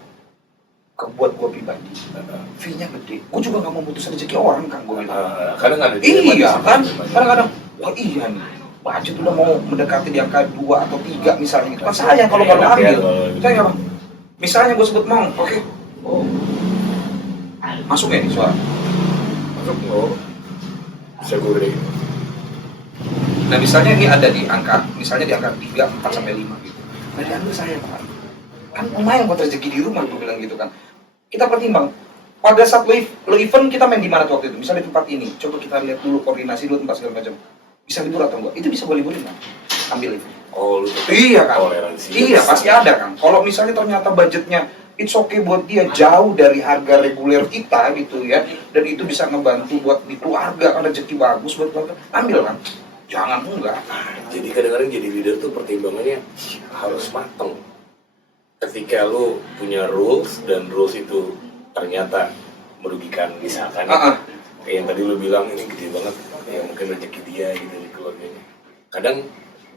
Buat gue pribadi, fee-nya gede. Gue juga nggak mau putus rezeki orang kan, gue bilang. Kadang ada Iya kan, kadang-kadang, wah iya nih, budget udah mau mendekati di angka 2 atau 3 misalnya gitu. Kan sayang kalau baru ambil. Sayang apa? Misalnya gue sebut mau, oke. Oh. Masuk ya nih suara? Masuk lo. Bisa gue gede. Nah misalnya ini ada di angka, misalnya di angka 3, 4 sampai 5 gitu. Nah diambil saya Pak. Kan lumayan buat rezeki di rumah, gue bilang gitu kan. Kita pertimbang, pada saat lo event kita main di mana tuh waktu itu? Misalnya di tempat ini, coba kita lihat dulu koordinasi dulu tempat segala macam. Bisa libur atau enggak? Itu bisa gue liburin kan? Ambil itu. Oh, lu Iya kan? toleransi. Iya pasti ada kan. Kalau misalnya ternyata budgetnya it's okay buat dia jauh dari harga reguler kita gitu ya, dan itu bisa ngebantu buat di keluarga kan rezeki bagus buat keluarga, ambil kan? Jangan enggak. Jadi kadang-kadang jadi leader tuh pertimbangannya harus mateng. Ketika lu punya rules dan rules itu ternyata merugikan misalkan kayak yang tadi lu bilang ini gede banget, ya mungkin rezeki dia gitu di keluarganya. Kadang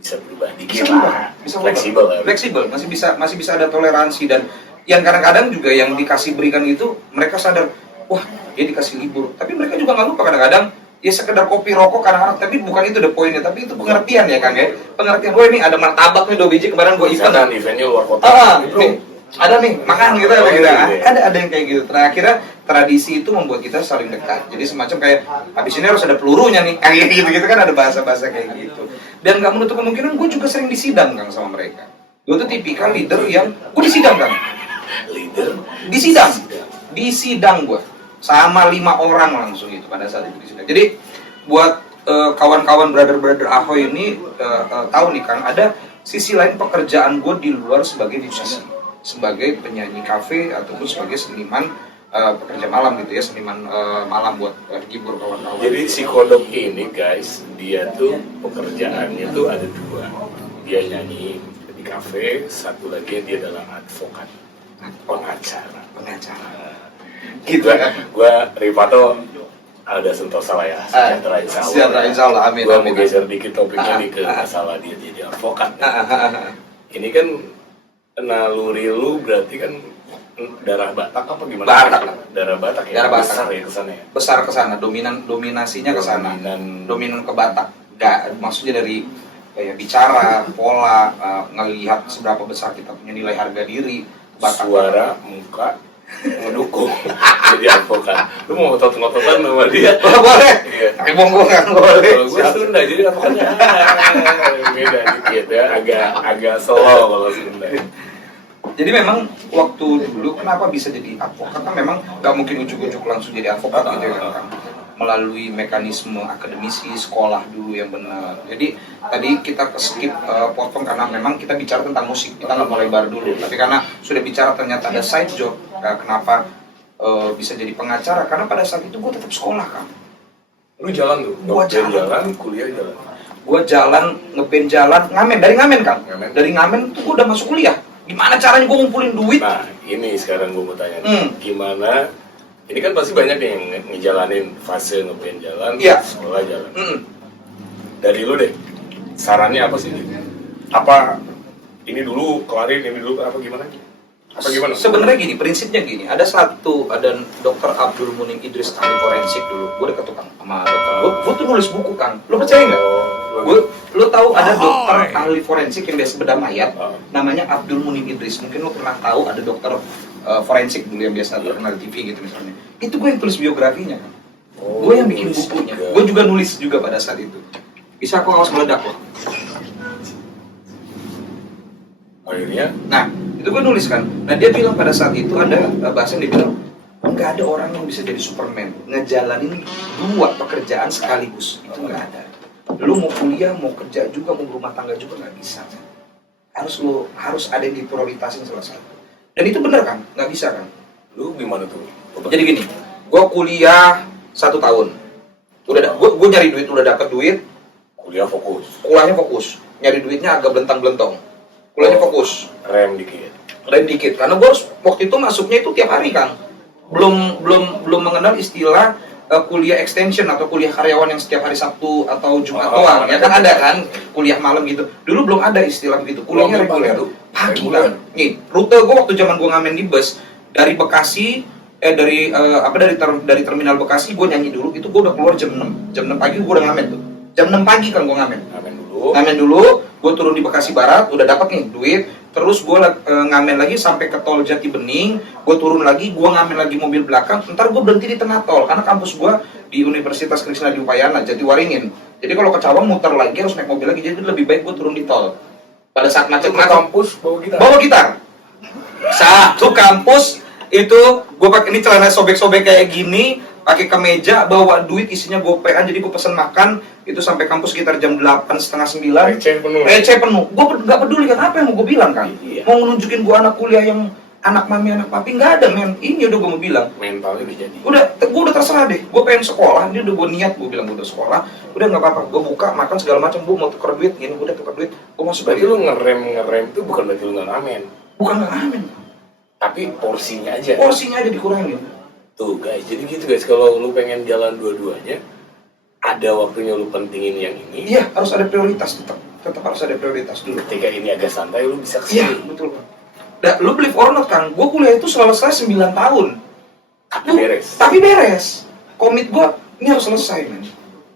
bisa berubah dikit lah, fleksibel ya. Fleksibel, masih bisa ada toleransi. Dan yang kadang-kadang juga yang dikasih berikan itu mereka sadar, wah dia dikasih libur, tapi mereka juga nggak lupa kadang-kadang ya sekedar kopi rokok kadang-kadang, tapi bukan itu the pointnya, tapi itu pengertian ya Kang ya, pengertian. Gue ini ada martabak nih 2 biji kemarin gue event kan, eventnya luar kota. nih, ada nih makan gitu apa gitu, ada yang kayak gitu. Terakhirnya tradisi itu membuat kita saling dekat, jadi semacam kayak habis ini harus ada pelurunya nih kayak gitu kan, ada bahasa-bahasa kayak gitu. Dan nggak menutup kemungkinan gue juga sering disidang Kang sama mereka. Gue tuh tipikal leader yang gue disidang Kang. Leader disidang gue sama 5 orang langsung itu pada saat itu disidang. Jadi buat kawan-kawan brother Ahoy ini tahu nih Kang, ada sisi lain pekerjaan gue di luar sebagai musisi, sebagai penyanyi kafe ataupun sebagai seniman pekerja malam gitu ya, seniman malam buat hibur kawan-kawan. Jadi si kodok ini guys, dia tuh pekerjaannya tuh ada 2. Dia nyanyi di kafe, satu lagi dia adalah advokat, pengacara. Gitu kan. Gua Rifato ada sentosa lah ya, sejahtera insya Allah. Amin. Gua mau geser dikit topiknya nih ke masalah dia jadi advokat. Ini kan naluri lu berarti kan darah Batak apa gimana? Batak. Darah Batak ya. Darah Batak. Besar ya kesana ya. Besar ke sana, dominasinya ke sana. Dominan ke Batak. Enggak, maksudnya dari kayak bicara, pola, ngelihat seberapa besar kita punya nilai harga diri, Batak. Suara, muka mendukung jadi advokat. Lu mau ngotot-ngototan sama dia? Boleh. Iya. Tapi gue nggak boleh. Kalau gue Sunda jadi advokatnya beda dikit ya, agak slow kalau Sunda. Jadi memang waktu dulu kenapa bisa jadi advokat kan memang nggak mungkin ujuk-ujuk langsung jadi advokat gitu ya kan, melalui mekanisme akademisi sekolah dulu yang benar. Jadi tadi kita skip potong karena memang kita bicara tentang musik, kita nggak mau lebar dulu. Tapi karena sudah bicara ternyata ada side job, kenapa bisa jadi pengacara, karena pada saat itu gue tetap sekolah kan. Lu jalan tuh, Gua jalan, kuliah jalan. Gue jalan, ngeband jalan, dari ngamen kan? Ngamen. Dari ngamen tuh gue udah masuk kuliah. Gimana caranya gue ngumpulin duit? Nah, ini sekarang gue mau tanya, gimana? Ini kan pasti banyak yang ngejalanin fase ngeband jalan, Iya. sekolah jalan. Dari lu deh, sarannya apa sih? Apa ini dulu kelarin, ini dulu apa gimana? Apa gimana? Sebenarnya gini, prinsipnya gini. Ada dokter Abdul Munim Idris, ahli forensik dulu. Gue deket tuh kan sama dokter. Gue tuh nulis buku kan. Lo percaya nggak? Lo tahu ada dokter ahli forensik yang biasa bedah mayat, namanya Abdul Munim Idris. Mungkin lo pernah tahu ada dokter forensik dulu yang biasa terkenal di TV gitu misalnya. Itu gue yang tulis biografinya kan. Gue yang bikin bukunya. Gue juga nulis juga pada saat itu. Bisa aku awas meledak loh. Akhirnya, nah itu gue nulis kan. Nah dia bilang pada saat itu ada bahasa yang dia bilang nggak ada orang yang bisa jadi Superman ngejalanin 2 pekerjaan sekaligus, itu nggak ada. Lu mau kuliah, mau kerja juga, mau berumah tangga juga nggak bisa kan? harus ada yang diprioritasin salah satu. Dan itu bener kan, nggak bisa kan. lu gimana tuh? Jadi gini, gue kuliah 1 tahun, gue nyari duit, udah dapet duit, kuliahnya fokus, nyari duitnya agak belentang-belentong, kuliahnya fokus, rem dikit, karena gue harus waktu itu masuknya itu tiap hari kan, belum mengenal istilah kuliah extension atau kuliah karyawan yang setiap hari Sabtu atau Jumat doang, ya kan ada kan kuliah malam gitu. Dulu belum ada istilah begitu, kuliahnya reguler pagi kan. Nih, rute gue waktu zaman gue ngamen di bus dari Bekasi, dari terminal Bekasi gue nyanyi dulu, itu gue udah keluar jam 6 pagi gue udah ngamen tuh. Jam 6 pagi kan gue ngamen dulu, gue turun di Bekasi Barat, udah dapat nih duit, terus gue ngamen lagi sampai ke tol Jati Bening, gue turun lagi, gue ngamen lagi mobil belakang, ntar gue berhenti di tengah tol, karena kampus gue di Universitas Krishna di Upayana, Jatiwaringin. Jadi kalau ke Cawang muter lagi harus naik mobil lagi, jadi lebih baik gue turun di tol. Pada saat macet-macet, kampus bawa gitar. Satu kampus itu gue pakai ini celana sobek-sobek kayak gini, pakai kemeja, bawa duit isinya gopean, jadi gue pesen makan itu sampai kampus sekitar jam 8:30, 9. Receh penuh. Gue nggak peduli kan apa yang mau gue bilang kan. Iya. Mau nunjukin gue anak kuliah yang anak mami anak papi, nggak ada men. Ini udah gue mau bilang. Mentalnya udah jadi. Gue udah terserah deh. Gue pengen sekolah, dia udah gue niat, gue bilang gue udah sekolah, udah nggak apa-apa. Gue buka makan segala macam, gue mau tuker duit, ini udah tuker duit, gue masuk. Berarti lu ngerem itu bukan berarti lu nggak ngamen. Bukan nggak ngamen. Tapi porsinya aja. Porsinya aja dikurangin. Tuh guys, jadi gitu guys, kalau lu pengen jalan dua-duanya, ada waktunya lu pentingin yang ini. Iya, harus ada prioritas, tetap harus ada prioritas dulu. Ketika ini agak santai, lu bisa Iya, kesini. betul Bang. Nah, lu believe or not kan, gue kuliah itu selesai 9 tahun. Tapi beres. Komit gue, ini harus selesai men.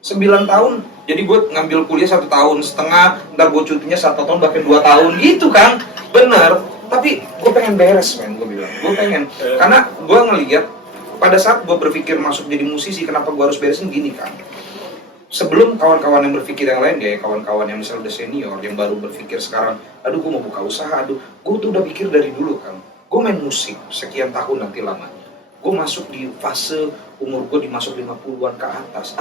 9 tahun, jadi gue ngambil kuliah 1,5 tahun, ntar gue cutinya 1 tahun, bahkan 2 tahun, gitu kan. Bener, tapi gue pengen beres men, gue bilang. Gue pengen, karena gue ngeliat, pada saat gue berpikir masuk jadi musisi, kenapa gue harus beresin gini kan. Sebelum kawan-kawan yang berpikir yang lain, ya kawan-kawan yang misalnya udah senior, yang baru berpikir sekarang, aduh gue mau buka usaha, gue tuh udah pikir dari dulu kan. Gue main musik sekian tahun nanti lamanya. Gue masuk di fase umur gue dimasuk 50-an ke atas.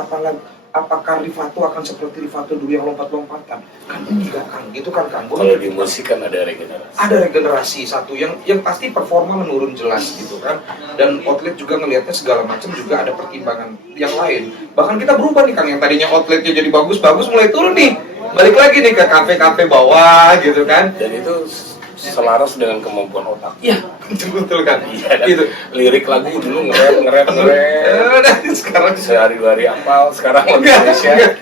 Apakah Rifato akan seperti Rifato dulu yang lompat-lompatan? Kan enggak kan, gitu kan kan. Kalau di musik kan ada regenerasi. Ada regenerasi satu yang pasti performa menurun jelas gitu kan. Dan outlet juga ngelihatnya segala macam juga ada pertimbangan yang lain. Bahkan kita berubah nih Kang, yang tadinya outletnya jadi bagus mulai turun nih. Balik lagi nih ke kafe-kafe bawah gitu kan. Dan itu selaras dengan kemampuan otak. Iya, betul kan. Iya, Gitu. Lirik lagu dulu ngerem. Sekarang Sehari 2 hari hafal, sekarang Indonesia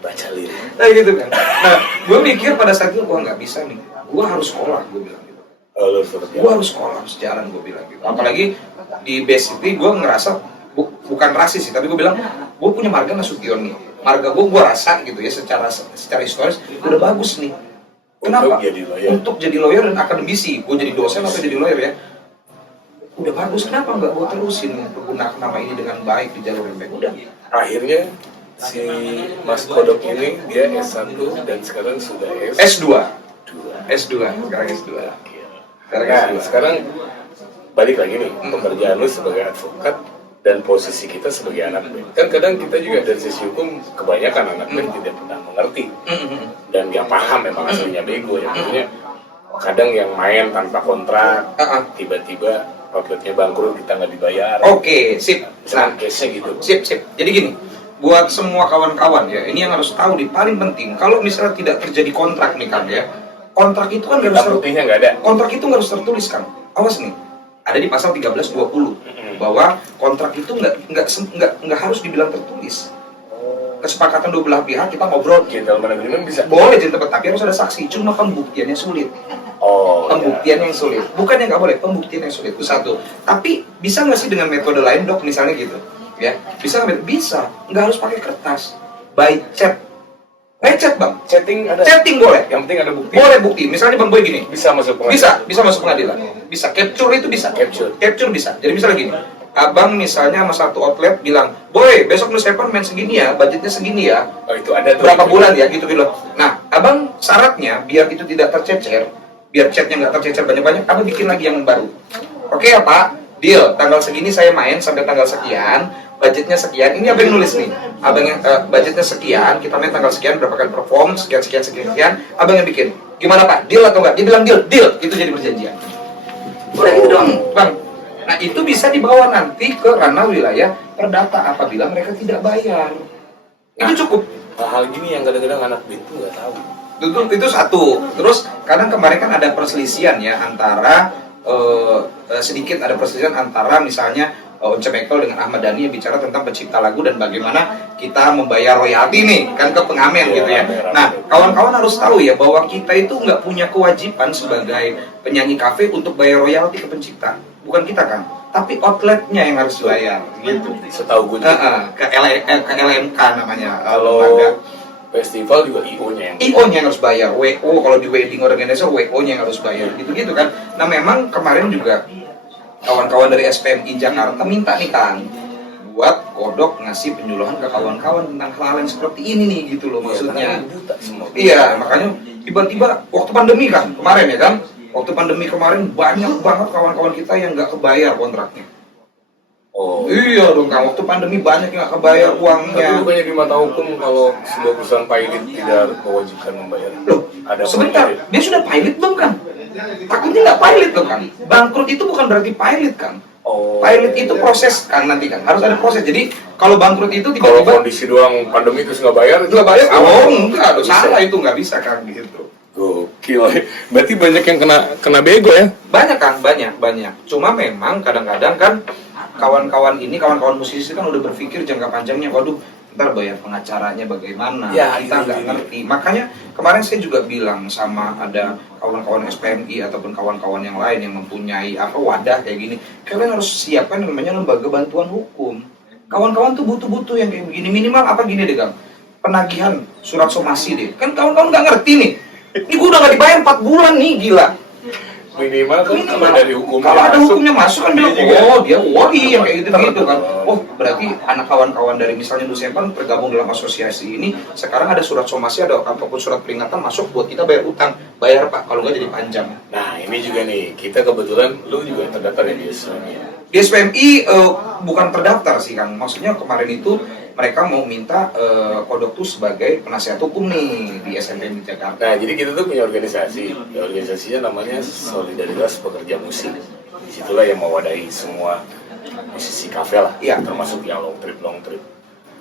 baca lirik. nah gitu kan. Nah, gue mikir pada saat itu gue nggak bisa nih. Gue harus sekolah, gue bilang gitu. Gue harus sekolah, harus jalan, gue bilang gitu. Apalagi di Base City gue ngerasa bukan rasis sih, tapi gue bilang gue punya marga Nasution nih. Marga gue rasa gitu ya secara historis udah bagus nih. Kenapa? Untuk jadi lawyer dan akademisi. Gue jadi dosen atau jadi lawyer ya. Udah bagus, kenapa nggak gue terusin menggunakan nama ini dengan baik di jalur yang baik? Udah. Akhirnya si Mas Kodok ini dia S1 dan sekarang sudah S2. Sekarang S2. Sekarang balik lagi nih, pekerjaan lu sebagai advokat dan posisi kita sebagai anak band. Kan kadang kita juga dari sisi hukum kebanyakan anak band tidak pernah mengerti dan nggak paham memang aslinya bego ya. Maksudnya kadang yang main tanpa kontrak tiba-tiba outletnya bangkrut, kita nggak dibayar. Oke, sip. Nah, case-nya gitu. Sip. Jadi gini, buat semua kawan-kawan ya, ini yang harus tahu nih, paling penting, kalau misalnya tidak terjadi kontrak nih kan ya, kontrak itu kan Hitam putihnya nggak ada. kontrak itu nggak harus tertulis kan. Awas nih, ada di pasal 1320 bahwa kontrak itu nggak harus dibilang tertulis. Kesepakatan dua belah pihak, kita ngobrol, Gentleman agreement bisa. boleh gentleman, tapi harus ada saksi. Cuma pembuktiannya sulit. Oh, Pembuktian yang sulit, bukan yang nggak boleh, pembuktian yang sulit itu satu. Tapi bisa nggak sih dengan metode lain dok, misalnya gitu, ya? Bisa nggak? Bisa, nggak harus pakai kertas, by chat, bang. Chatting ada. Chatting boleh, Yang penting ada bukti. boleh bukti. Misalnya bang Boy gini, Bisa masuk pengadilan. bisa masuk pengadilan, bisa capture itu bisa, Capture. bisa. Jadi misalnya gini, abang misalnya sama satu outlet bilang, Boy besok lu Stefan main segini ya, budgetnya segini ya, Oh itu ada tuh. berapa bulan ya gitu. Nah, abang syaratnya biar itu tidak tercecer, biar chatnya nggak tercecer banyak-banyak, abang bikin lagi yang baru. Oke ya Pak, deal. Tanggal segini saya main sampai tanggal sekian, budgetnya sekian. Ini abang yang nulis nih, abang yang budgetnya sekian, kita main tanggal sekian, berapa kali perform, sekian. Abang yang bikin. Gimana Pak? Deal atau enggak? Dia bilang deal. Itu jadi perjanjian. Boleh gitu dong, Bang. Nah itu bisa dibawa nanti ke ranah wilayah perdata apabila mereka tidak bayar. Itu cukup. Hal gini yang kadang-kadang anak itu nggak tahu. Itu satu. Terus kadang kemarin kan ada perselisihan ya antara sedikit ada perselisihan antara misalnya Once Mekel dengan Ahmad Dhani yang bicara tentang pencipta lagu dan bagaimana kita membayar royalti nih kan ke pengamen gitu ya. Nah kawan-kawan harus tahu ya bahwa kita itu nggak punya kewajiban sebagai penyanyi kafe untuk bayar royalti ke pencipta, bukan kita kan, tapi outletnya yang harus bayar gitu. Setahu gue juga. ke LMK namanya. Kalau lembaga. festival juga IO-nya yang IO-nya yang harus bayar, WO kalau di wedding organizer WO-nya yang harus bayar, gitu-gitu kan. Nah memang kemarin juga kawan-kawan dari SPMI Jakarta minta nih kan buat kodok ngasih penyuluhan ke kawan-kawan tentang hal yang seperti ini nih gitu loh maksudnya. buta semua. Iya, makanya tiba-tiba waktu pandemi kan kemarin ya kan, waktu pandemi kemarin banyak banget kawan-kawan kita yang nggak kebayar kontraknya. Oh. Iya dong kan, waktu pandemi banyak yang nggak kebayar Tapi uangnya. bukannya di mata hukum kalau sebuah perusahaan pilot tidak mewajibkan membayar? Loh, Ada sebentar, pilot. dia sudah pilot belum kan? Takutnya nggak pilot dong kan? Bangkrut itu bukan berarti pilot kan? Oh. Pilot itu proses kan nanti kan, harus ada proses. Jadi kalau bangkrut itu Kalau tiba-tiba kondisi doang pandemi terus nggak bayar, nggak bayar, oh enggak, bisa. salah itu nggak bisa kan gitu. Gokil. Berarti banyak yang kena bego ya? Banyak kan, banyak. Cuma memang kadang-kadang kan kawan-kawan musisi kan udah berpikir jangka panjangnya, waduh, ntar bayar pengacaranya bagaimana? Ya, Kita nggak ngerti. Makanya kemarin saya juga bilang sama ada kawan-kawan SPMI ataupun kawan-kawan yang lain yang mempunyai wadah kayak gini, kalian harus siapkan yang namanya lembaga bantuan hukum. Kawan-kawan tuh butuh yang kayak begini, minimal gini deh Gang, penagihan surat somasi deh. Kan kawan-kawan nggak ngerti nih. Ini gue udah nggak dibayar 4 bulan nih, gila. Minimal kan kalau dari hukum Kalau ada hukumnya masuk kan bilang, juga. dia worry yang kayak gitu kan. Oh berarti anak kawan-kawan dari misalnya Nusepan tergabung dalam asosiasi ini, sekarang ada surat somasi, ada apapun surat peringatan masuk buat kita bayar utang. Bayar Pak, kalau nggak jadi panjang. Nah ini juga nih, kita kebetulan lu juga terdaftar ya di SPMI. Di SPMI bukan terdaftar sih Kang, maksudnya kemarin itu mereka mau minta kodok tuh sebagai penasihat hukum nih di SMPMI Jakarta. Nah jadi kita tuh punya organisasi, ya, organisasinya namanya Solidaritas Pekerja Musik. Disitulah yang mewadahi semua musisi kafe lah, Iya. termasuk yang long trip.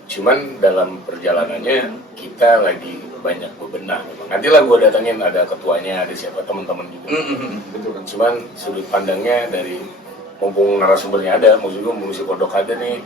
Cuman dalam perjalanannya kita lagi banyak bebenah. Memang. Nanti lah gue datangin ada ketuanya, ada siapa teman-teman juga. Betul kan. Cuman sudut pandangnya dari mumpung narasumbernya ada, maksud gue musik kodok ada nih.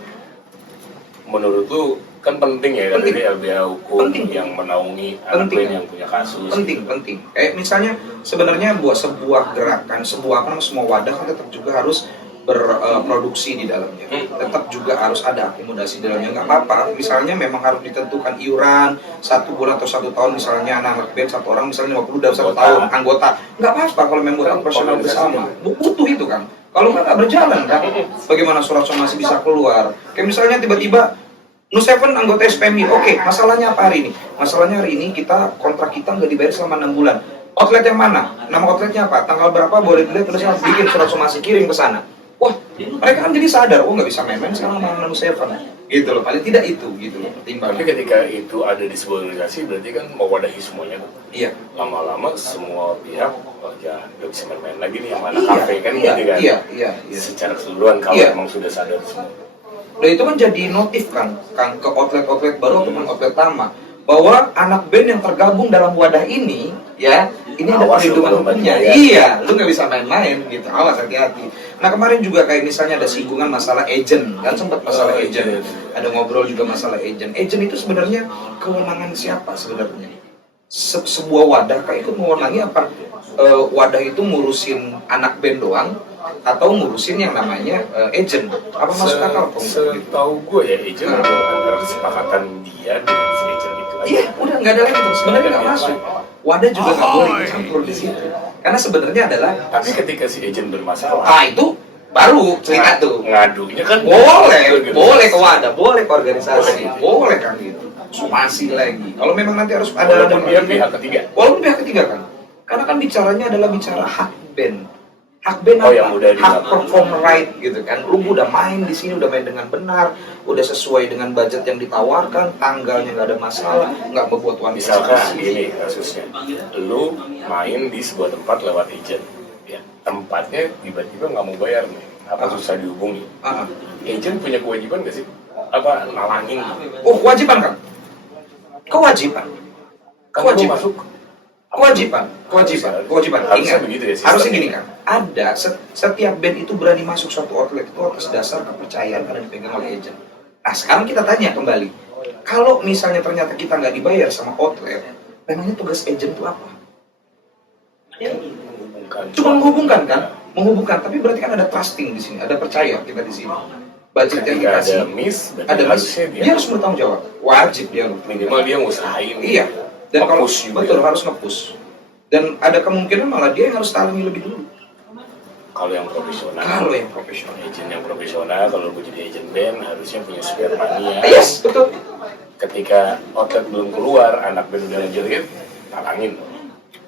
Menurut lu kan penting ya dari LBH hukum Penting. yang menaungi anak band yang punya kasus. Penting. Kayak misalnya sebenarnya buat sebuah gerakan, semua wadah kan tetap juga harus berproduksi di dalamnya. Tetap juga harus ada akomodasi di dalamnya. Nggak apa-apa. Misalnya memang harus ditentukan iuran 1 bulan atau 1 tahun. Misalnya anak band 1 orang misalnya 50 dalam 1 tahun anggota. Nggak apa-apa kalau memang personal bersama. Butuh itu kan. Kalau nggak berjalan kan. Bagaimana surat somasi bisa keluar? Kayak misalnya tiba-tiba Nuseven anggota SPMI, oke, masalahnya apa hari ini? Masalahnya hari ini kontrak kita nggak dibayar selama 6 bulan. Outlet yang mana? Nama outletnya apa? Tanggal berapa boleh dilihat, terus bikin surat somasi kirim ke sana. wah mereka kan jadi sadar, oh nggak bisa main-main sekarang sama manusia kan, gitu loh. Paling tidak itu, gitu loh Tapi pertimbangan. ketika itu ada di sebuah organisasi berarti kan mewadahi semuanya. Iya. Lama-lama semua pihak oh ya nggak bisa main-main lagi nih sama anak Iya, kafe kan iya, gitu kan. iya. Secara keseluruhan kalau Iya. emang sudah sadar semua. Nah itu kan jadi notif kan ke outlet-outlet baru ataupun outlet lama, bahwa anak band yang tergabung dalam wadah ini, ya, ini ada Awas, perlindungan lu belum hukumnya. baca, ya. Iya, lu nggak bisa main-main gitu. Awas, hati-hati. Nah kemarin juga kayak misalnya ada singgungan masalah agent, kan sempat masalah Oh, agent. iya. Ada ngobrol juga masalah agent. Agent itu sebenarnya kewenangan siapa sebenarnya? Sebuah wadah kayak ikut mewenangi apa? Wadah itu ngurusin anak band doang atau ngurusin yang namanya agent? Apa masuk akal? Setahu gue ya agent antara kesepakatan dia dengan si agent itu aja. Iya, udah nggak ada lagi terus. Sebenarnya nggak masuk. Wadah juga nggak boleh ikut campur di situ. Karena sebenarnya adalah, Tapi ketika si agent bermasalah, itu baru cerita tuh. ngadunya kan Boleh ke wadah, boleh ke organisasi, boleh kan gitu. Somasi lagi. Kalau memang nanti harus ada walaupun dia pihak ketiga. Walaupun pihak ketiga kan. Karena kan bicaranya adalah bicara hak band. Hak band Oh, apa? yang udah Hak dilakukan. perform right gitu kan. Lu udah main di sini, udah main dengan benar, udah sesuai dengan budget yang ditawarkan, tanggalnya nggak ada masalah, nggak membuat one Misalkan gini kasusnya, lu main di sebuah tempat lewat agent, ya tempatnya tiba-tiba nggak mau bayar nih, apa susah dihubungi. Agent punya kewajiban nggak sih? Apa nalangin? Oh, kewajiban kan? Kewajiban. Kan lu masuk. Kewajiban. Harusnya Ingat, begitu ya, sistemnya. harusnya gini kan. Ada setiap band itu berani masuk suatu outlet itu atas dasar kepercayaan karena dipegang oleh agent. Nah, sekarang kita tanya kembali. Kalau misalnya ternyata kita nggak dibayar sama outlet, memangnya tugas agent itu apa? Cuma menghubungkan kan? Menghubungkan, tapi berarti kan ada trusting di sini, ada percaya kita di sini. Budget yang Ketika dikasih, ada miss, berarti ada miss, harusnya dia harus bertanggung jawab. Wajib dia harus. minimal dia ngusahain. Iya. Dan kalau Nge-push juga. betul harus nge-push. Dan ada kemungkinan malah dia yang harus talangi lebih dulu. Kalau yang profesional, Kalau yang profesional. agent yang profesional, kalau gue jadi agent band harusnya punya spare money ya. Yes, betul. Ketika outlet belum keluar, anak band udah jerit, talangin.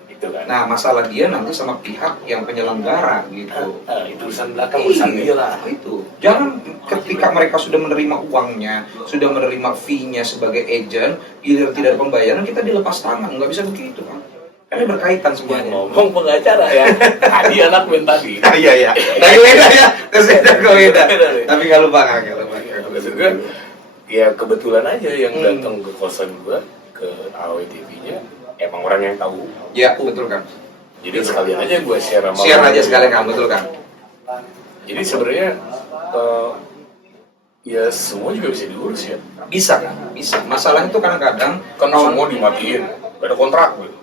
Gitu kan. Nah, masalah dia nanti sama pihak yang penyelenggara gitu. Itu urusan belakang, urusan dia lah. Itu. Jangan ketika mereka sudah menerima uangnya, sudah menerima fee-nya sebagai agent, giliran tidak ada pembayaran, kita dilepas tangan. Nggak bisa begitu kan. Karena berkaitan semuanya. Ngomong pengacara ya, tadi anak band tadi. Iya. Dari beda ya. Terus beda ke beda. Tapi nggak lupa nggak lupa. Maksud gue, ya kebetulan aja yang datang ke kosan gue, ke AW TV-nya, emang orang yang tahu. Ya, betul kan. Jadi sekalian aja gue share sama Share lo. aja sekalian kan, betul kan. Jadi sebenarnya ya semua juga bisa diurus ya. Bisa kan? Bisa. Masalahnya itu kadang-kadang Kan semua dimatiin, gak ada kontrak gitu.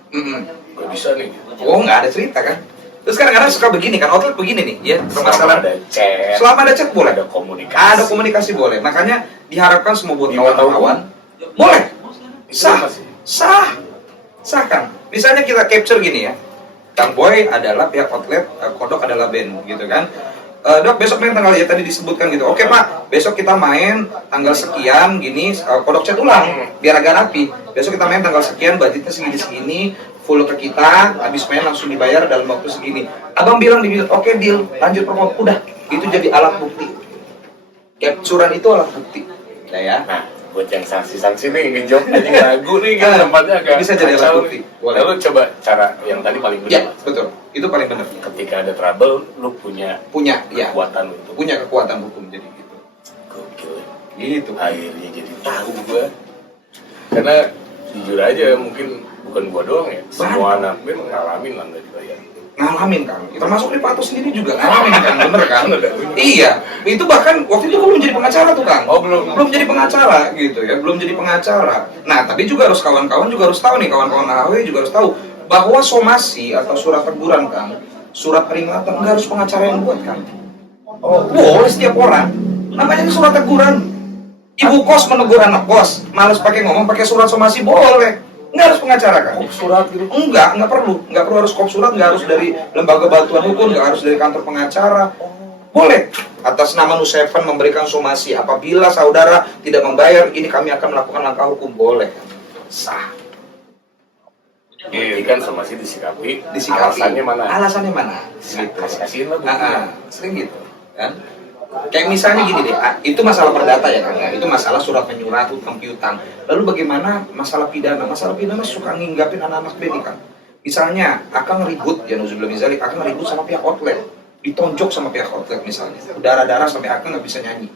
Gak bisa nih. Oh, nggak ada cerita kan? Terus kadang-kadang suka begini kan, outlet begini nih, ya Selama permasalahan. ada chat, Selama ada chat boleh, ada komunikasi. ada komunikasi boleh. Makanya diharapkan semua buat Di mata kawan-kawan boleh, Itu sah, masih. sah kan. Misalnya kita capture gini ya, Kang Boy adalah pihak outlet, Kodok adalah band, gitu kan. Dok, besok main tanggal ya tadi disebutkan gitu. Oke Pak, besok kita main tanggal sekian gini, Kodok chat ulang biar agak rapi. Besok kita main tanggal sekian, budgetnya segini-segini, full ke kita, habis main langsung dibayar dalam waktu segini. Abang bilang di oke deal, lanjut perform, udah. Itu jadi alat bukti. Capturean itu alat bukti. Ya. Nah, buat yang sanksi-sanksi nih, ngejok anjing lagu nih kan tempatnya agak Bisa jadi alat kacau bukti. nih. Boleh. Lalu coba cara yang tadi paling Ya, benar. betul. Itu paling benar. Ketika ada trouble, lu punya Punya, ya. kekuatan untuk Punya kekuatan hukum jadi gitu. gokil. Gitu. Akhirnya jadi tahu gua. Karena jujur aja mungkin bukan gua doang ya. Semua anak band ngalamin lah nggak dibayar. Ngalamin kan, termasuk Ripato sendiri juga ngalamin kan, bener kan? Iya, itu bahkan waktu itu gue belum jadi pengacara tuh Kang. Oh, belum jadi pengacara gitu ya, belum jadi pengacara. Nah tapi juga harus kawan-kawan juga harus tahu nih, kawan-kawan AW juga harus tahu bahwa somasi atau surat teguran Kang, surat peringatan nggak harus pengacara yang buat Kang. Oh, boleh setiap orang. Namanya itu surat teguran. Ibu kos menegur anak kos, males pakai ngomong pakai surat somasi boleh. Nggak harus pengacara kan? surat gitu. Enggak perlu harus kop surat, nggak harus dari lembaga bantuan hukum, nggak harus dari kantor pengacara. Boleh atas nama Nuseven memberikan somasi apabila saudara tidak membayar, ini kami akan melakukan langkah hukum, boleh. Sah. Jadi kan somasi disikapi. Disikapi. Alasannya mana? Alasannya mana? Kasihin lah buktinya. Sering gitu. kan? Kayak misalnya gini deh, itu masalah perdata ya kan, ya? Itu masalah surat menyurat, hutang piutang. Lalu bagaimana masalah pidana? Masalah pidana suka nginggapin anak-anak BNI kan. Misalnya, akan ribut, ya Nuzubillah Mizalik, akan ribut sama pihak outlet, ditonjok sama pihak outlet misalnya, darah-darah sampai akan nggak bisa nyanyi.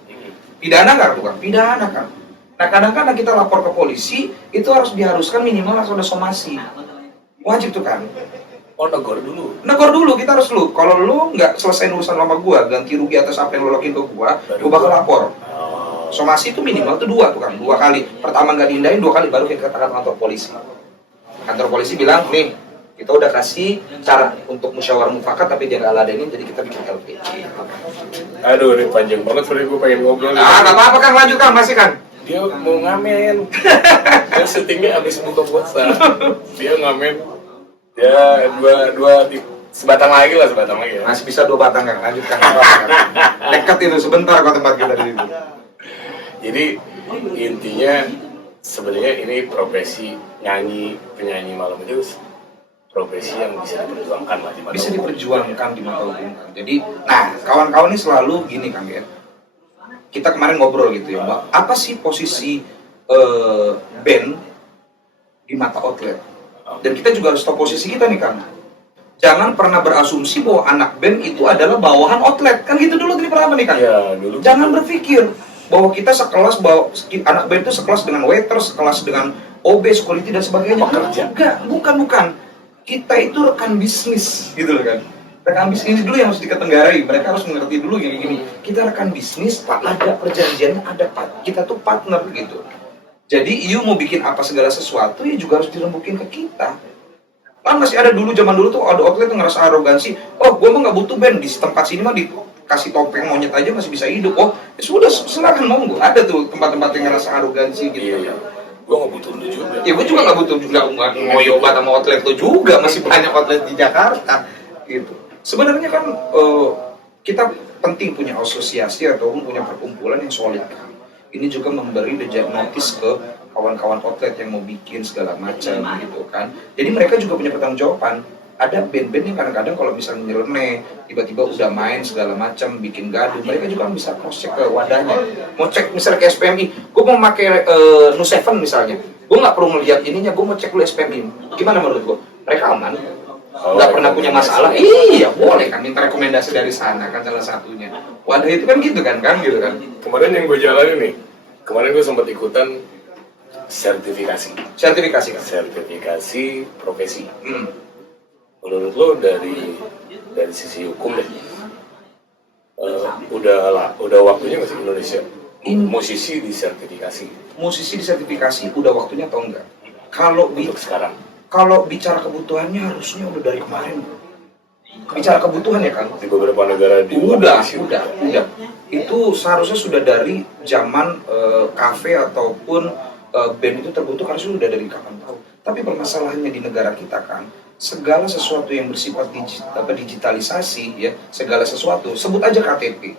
Pidana nggak tuh kan? Pidana kan. Nah kadang-kadang kita lapor ke polisi, itu harus diharuskan minimal harus ada somasi. Wajib tuh kan. Oh, negor dulu. Negor dulu, kita harus lu. Kalau lu nggak selesai urusan sama gua, ganti rugi atas apa yang lu lakuin ke gua bakal lapor. Somasi itu minimal tuh 2 tuh kan, 2 kali. Pertama nggak diindahin, 2 kali baru kita katakan kantor polisi. Kantor polisi bilang, nih, kita udah kasih cara untuk musyawarah mufakat tapi dia nggak ladenin, jadi kita bikin LP. Aduh, ini panjang banget sebenarnya gue pengen ngobrol. Nggak apa-apa kan, lanjut kan, masih kan. Dia mau ngamen. Dia syutingnya habis buka puasa. Dia ngamen. Ya, dua sebatang lagi lah. Masih bisa 2 batang kan, lanjutkan. Dekat itu sebentar kok tempat kita di situ. Jadi intinya sebenarnya ini profesi penyanyi malam itu profesi yang bisa diperjuangkan lah di mata Bisa hukum. diperjuangkan di mata hukum kan. Jadi, nah kawan-kawan ini selalu gini kan ya. Kita kemarin ngobrol gitu ya, Mbak. Apa sih posisi band di mata outlet? Dan kita juga harus tahu posisi kita nih kan. Jangan pernah berasumsi bahwa anak band itu adalah bawahan outlet. Kan gitu dulu tadi pertama nih kan. Ya, dulu. Jangan berpikir bahwa kita sekelas bahwa anak band itu sekelas dengan waiter, sekelas dengan OB, security dan sebagainya. Enggak, bukan. Kita itu rekan bisnis gitu loh kan. Rekan bisnis dulu yang harus diketenggarai. Mereka harus mengerti dulu yang gini. Kita rekan bisnis, ada perjanjiannya, kita tuh partner gitu. Jadi you mau bikin apa segala sesuatu ya juga harus dirembukin ke kita. Kan masih ada dulu, zaman dulu tuh ada outlet yang ngerasa arogansi. Oh, gue mah nggak butuh band, di tempat sini mah dikasih topeng monyet aja masih bisa hidup. Oh, ya sudah silakan monggo. Ada tuh tempat-tempat yang ngerasa arogansi gitu. Iya. Gue nggak butuh lu juga. Ya gue juga nggak butuh juga, nggak mau yobat sama outlet tuh juga, masih banyak outlet di Jakarta gitu. Sebenarnya kan kita penting punya asosiasi ataupun punya perkumpulan yang solid kan. Ini juga memberi notice ke kawan-kawan outlet yang mau bikin segala macam gitu kan. Jadi mereka juga punya pertanggungjawaban. Ada band-band yang kadang-kadang kalau misalnya nyeleneh, tiba-tiba udah main segala macam, bikin gaduh, mereka juga bisa cross check ke wadahnya. Mau cek misalnya ke SPMI, gue mau pakai Nu7 misalnya, gue nggak perlu melihat ininya, gue mau cek dulu SPMI. Gimana menurut gue? Mereka aman, nggak pernah punya masalah. Iya, boleh kan minta rekomendasi dari sana kan salah satunya. Wadah itu kan gitu kan gitu kan. Kemarin yang gue jalanin nih, kemarin gue sempat ikutan sertifikasi profesi. Menurut lo dari sisi hukum deh, udah waktunya nggak sih Indonesia musisi disertifikasi? Musisi disertifikasi udah waktunya atau enggak? Kalau Untuk sekarang, kalau bicara kebutuhannya harusnya udah dari kemarin. Bicara kebutuhan ya kan? di beberapa negara di Udah. Itu seharusnya sudah dari zaman kafe ataupun band itu terbentuk harusnya udah dari kapan tahu. Tapi permasalahannya di negara kita kan, segala sesuatu yang bersifat digitalisasi ya, segala sesuatu, sebut aja KTP,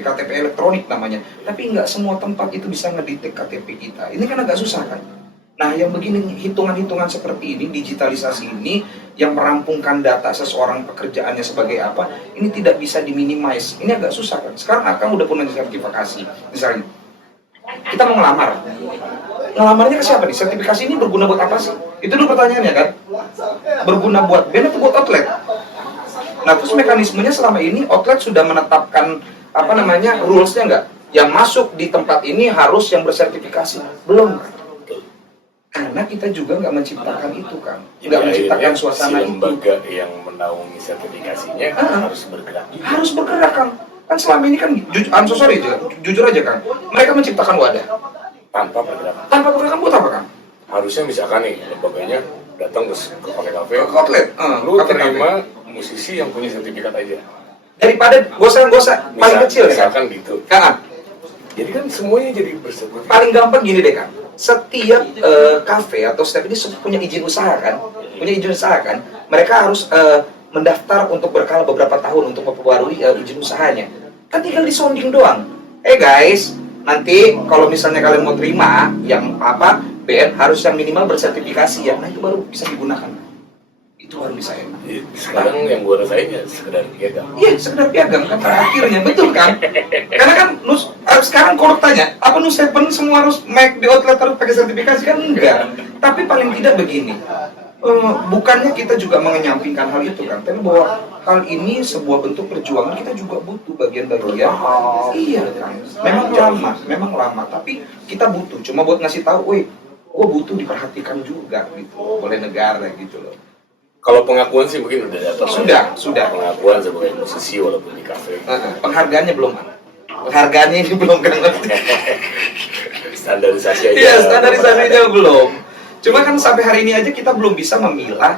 KTP elektronik namanya. Tapi nggak semua tempat itu bisa ngedetek KTP kita. Ini kan agak susah kan. Nah, yang begini hitungan-hitungan seperti ini, digitalisasi ini yang merampungkan data seseorang pekerjaannya sebagai apa, ini tidak bisa diminimize. Ini agak susah kan. Sekarang Akang udah punya sertifikasi. Misalnya, kita mau ngelamar. Ngelamarnya ke siapa nih? Sertifikasi ini berguna buat apa sih? Itu dulu pertanyaannya kan. Berguna buat band atau buat outlet? Nah, terus mekanismenya selama ini outlet sudah menetapkan rules-nya nggak? Yang masuk di tempat ini harus yang bersertifikasi. Belum kan? Karena kita juga nggak menciptakan itu kan, nggak menciptakan suasana si itu. Lembaga yang menaungi sertifikasinya harus bergerak. Harus bergerak kan selama ini kan jujur aja kan, mereka menciptakan wadah Tanpa bergerak. buat apa kan? Harusnya misalkan nih lembaganya datang ke kafe, Ke outlet, lu terima musisi yang punya sertifikat aja. Daripada gosa paling kecil ya kan? Misalkan gitu. Kan? Jadi kan semuanya jadi bersertifikat. Paling gampang gini deh kan, setiap kafe atau setiap ini punya izin usaha kan, mereka harus mendaftar untuk berkala beberapa tahun untuk memperbarui izin usahanya. Kan tinggal disounding doang. Guys, nanti kalau misalnya kalian mau terima yang BN harus yang minimal bersertifikasi ya. Nah itu baru bisa digunakan. Itu baru bisa enak. Sekarang yang gue rasain ya sekedar piagam. Iya, sekedar piagam kan pada akhirnya, betul kan? Karena kan sekarang kalau tanya, apa Nus Seven semua harus make di outlet harus pakai sertifikasi kan enggak. Tapi paling tidak begini, bukannya kita juga mengenyampingkan hal itu kan, tapi bahwa hal ini sebuah bentuk perjuangan kita juga butuh bagian-bagian. Iya kan, memang lama, tapi kita butuh. Cuma buat ngasih tahu, woi, gue butuh diperhatikan juga gitu, oleh negara gitu loh. Kalau pengakuan sih mungkin udah dapat. Sudah. Pengakuan sebagai musisi walaupun di kafe. Penghargaannya belum. Penghargaannya ini belum kan? Standarisasi aja. Iya, standarisasinya belum. Cuma kan sampai hari ini aja kita belum bisa memilah.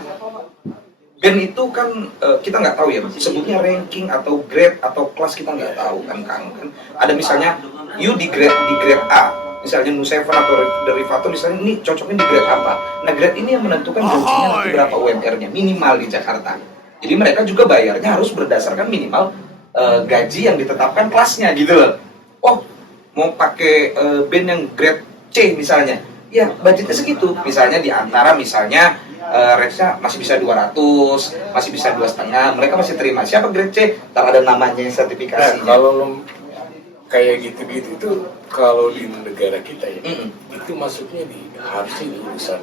Band itu kan kita nggak tahu ya, sebutnya ranking atau grade atau kelas kita nggak tahu kan Kang. Kan ada misalnya you di grade A. Misalnya Nus Seven atau Derivato misalnya ini cocoknya di grade apa. Nah grade ini yang menentukan gajinya nanti berapa UMR-nya minimal di Jakarta. Jadi mereka juga bayarnya harus berdasarkan minimal gaji yang ditetapkan kelasnya gitu loh. Oh mau pakai band yang grade C misalnya, ya budgetnya segitu. Misalnya di antara misalnya range-nya masih bisa 200, masih bisa 2,5, mereka masih terima. Siapa grade C? Ntar ada namanya yang sertifikasi. Nah, kalau kayak gitu-gitu itu kalau di negara kita ya, itu masuknya harusnya di urusan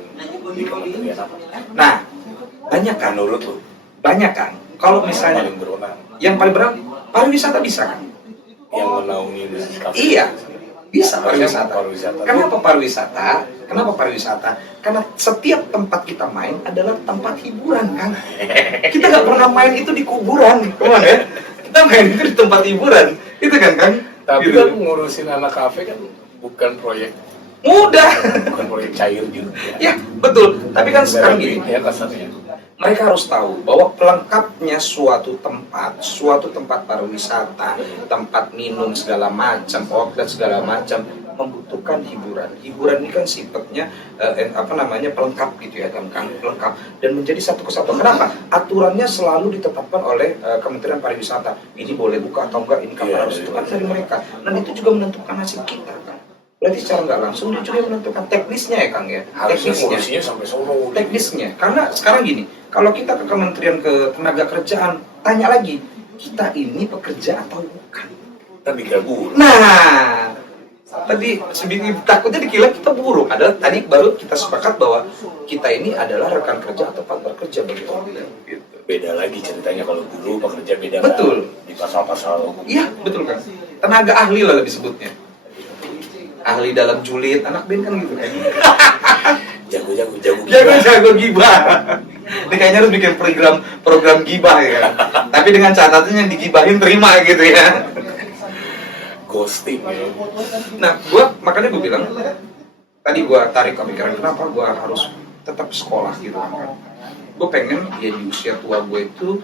di kementerian apa? Nah, banyak kan? Menurut lu? Banyak kan? Kalau misalnya paling berwenang, yang paling berat pariwisata bisa kan? Yang menaungi bisnis kafe. Iya, bisa pariwisata. Pariwisata. Kenapa pariwisata? Kenapa pariwisata? Karena setiap tempat kita main adalah tempat hiburan kan. Kita nggak pernah main itu di kuburan, kemana ya? Kita main itu di tempat hiburan, itu kan Kang? Tapi Gitu. kan ngurusin anak kafe kan bukan proyek Mudah. bukan proyek cair gitu. Ya, betul. Tapi kan sekarang gini, ya kasarnya. mereka harus tahu bahwa pelengkapnya suatu tempat pariwisata, tempat minum segala macam, outlet segala macam membutuhkan hiburan. Hiburan ini kan sifatnya pelengkap gitu ya kan, pelengkap dan menjadi satu kesatuan. Kenapa? Aturannya selalu ditetapkan oleh Kementerian Pariwisata. Ini boleh buka atau enggak, ini kapan harus itu kan dari mereka. Dan itu juga menentukan nasib kita kan. Berarti secara nggak langsung dia juga menentukan teknisnya ya Kang ya. Harusnya Teknisnya. ngurusinnya sampai Solo. Teknisnya. Karena sekarang gini, kalau kita ke Kementerian Ketenagakerjaan, tanya lagi, kita ini pekerja atau bukan? Kan digabung. Nah, tadi takutnya dikira kita buruk. Adalah tadi baru kita sepakat bahwa kita ini adalah rekan kerja atau partner kerja bagi orang. Gitu. Beda lagi ceritanya kalau dulu pekerja beda. Betul. Kan? Di pasal-pasal hukum. Iya, betul kan. Tenaga ahli lah lebih sebutnya. Ahli dalam julid, anak band kan gitu kan. Jago gibah. Ini kayaknya harus bikin program gibah ya. Tapi dengan catatan yang digibahin terima gitu ya. Ghosting ya. Nah, makanya gue bilang tadi gue tarik kepikiran kenapa gue harus tetap sekolah gitu kan. Gue pengen ya di usia tua gue itu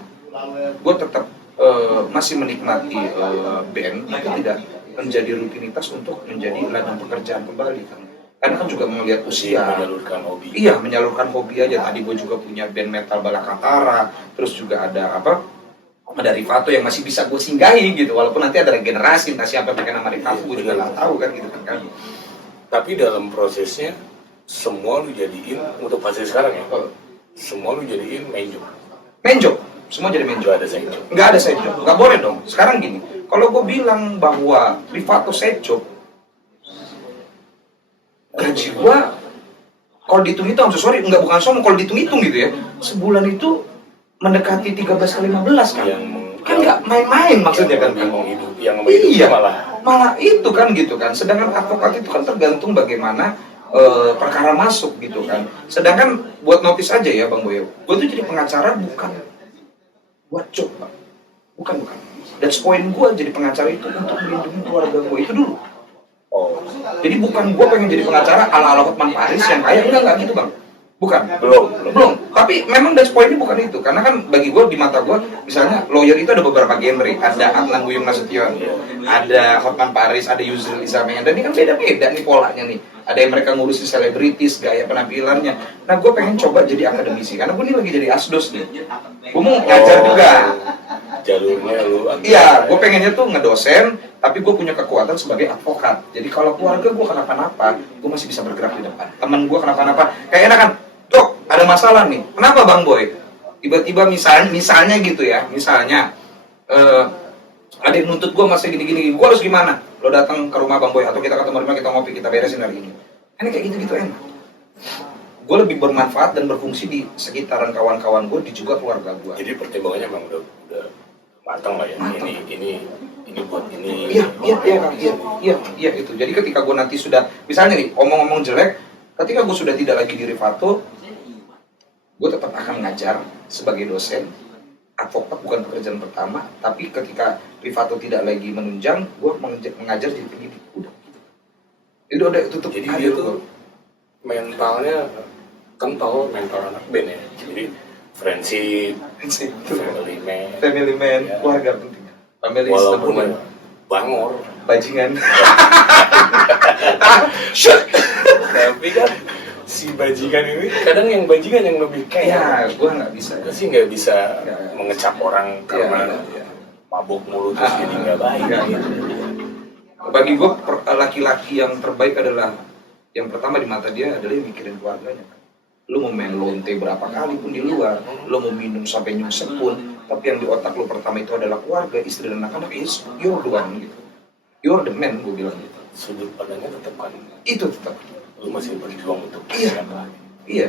gue tetap masih menikmati band, tapi tidak menjadi rutinitas untuk menjadi ladang pekerjaan kembali kan. Karena kan juga melihat usia. Menyalurkan hobi. Iya, menyalurkan hobi aja. Tadi gue juga punya band metal Balakatara, terus juga ada Derivato yang masih bisa gue singgahi gitu. Walaupun nanti ada regenerasi, entah siapa pakai nama Derivato gue juga nggak tahu kan gitu kan. Tapi dalam prosesnya semua lu jadiin untuk fase sekarang ya. Semua lu jadiin main job. Main job, semua jadi main job. Nggak ada side job. Nggak ada side job, nggak boleh dong. Sekarang gini, kalau gue bilang bahwa Derivato side job, gaji gue kalau dihitung-hitung, bukan sombong, kalau dihitung-hitung gitu ya, sebulan itu mendekati 13 ke 15 kan. Kan nggak main-main maksudnya kan. Yang menghidupi Iya, malah itu kan gitu kan. Sedangkan advokat itu kan tergantung bagaimana perkara masuk gitu kan. Sedangkan buat notis aja ya Bang Boyo, gue tuh jadi pengacara bukan buat job Bang. Bukan. Dan poin gue jadi pengacara itu untuk melindungi keluarga gue itu dulu. Oh, Jadi bukan gue pengen jadi pengacara ala Hotman Paris yang kaya, enggak gitu Bang. Bukan. Belum. Tapi memang das poinnya bukan itu. Karena kan bagi gue, di mata gue, misalnya lawyer itu ada beberapa genre. Ada Adnan Buyung Nasution, ada Hotman Paris, ada Yusril Izzah-Mahendra. Dan ini kan beda-beda nih polanya nih. Ada yang mereka ngurusin selebritis, gaya penampilannya. Nah gue pengen coba jadi akademisi. Karena gue ini lagi jadi asdos nih. Gue mau ngajar juga. Jalurnya lu. Iya, gue pengennya tuh ngedosen, tapi gue punya kekuatan sebagai advokat. Jadi kalau keluarga gue kenapa-napa, gue masih bisa bergerak di depan. Temen gue kenapa-napa, kayak enak kan, Dok, ada masalah nih. Kenapa Bang Boy? tiba-tiba misalnya gitu ya, misalnya ada yang nuntut gue masih gini-gini, gue harus gimana? Lo datang ke rumah Bang Boy atau kita ketemu rumah, kita ngopi, kita beresin hari ini. Ini kayak gitu-gitu enak. Gue lebih bermanfaat dan berfungsi di sekitaran kawan-kawan gue, di juga keluarga gue. Jadi pertimbangannya memang udah matang lah ya. Matang. Ini buat ini. Iya itu. Jadi ketika gue nanti sudah, misalnya nih, omong-omong jelek, ketika gue sudah tidak lagi di Rivato, gue tetap akan ngajar sebagai dosen. Advokat bukan pekerjaan pertama, tapi ketika Rivato tidak lagi menunjang, gue mengajar jadi pendidik. Udah gitu. Itu udah tutup. Jadi dia tuh mentalnya kental, mental anak band ya. Jadi friendship, family man, ya. Keluarga penting. Family walaupun is bangor, bajingan. tapi kan si bajingan ini kadang yang bajingan yang lebih Ya, kayak. gue nggak bisa. Gue sih nggak bisa Ya. mengecap orang karena mabuk mulu terus jadi nggak baik. Ya. Bagi gue laki-laki yang terbaik adalah yang pertama di mata dia adalah yang mikirin keluarganya. Lu mau main lonte berapa kali pun di luar, lu mau minum sampai nyungsep pun, tapi yang di otak lu pertama itu adalah keluarga, istri dan anak-anak, is you're the one gitu. You're the man, gue bilang gitu. Sudut pandangnya tetap kan. Itu tetap. Lu masih berjuang untuk Iya. siapa? Iya.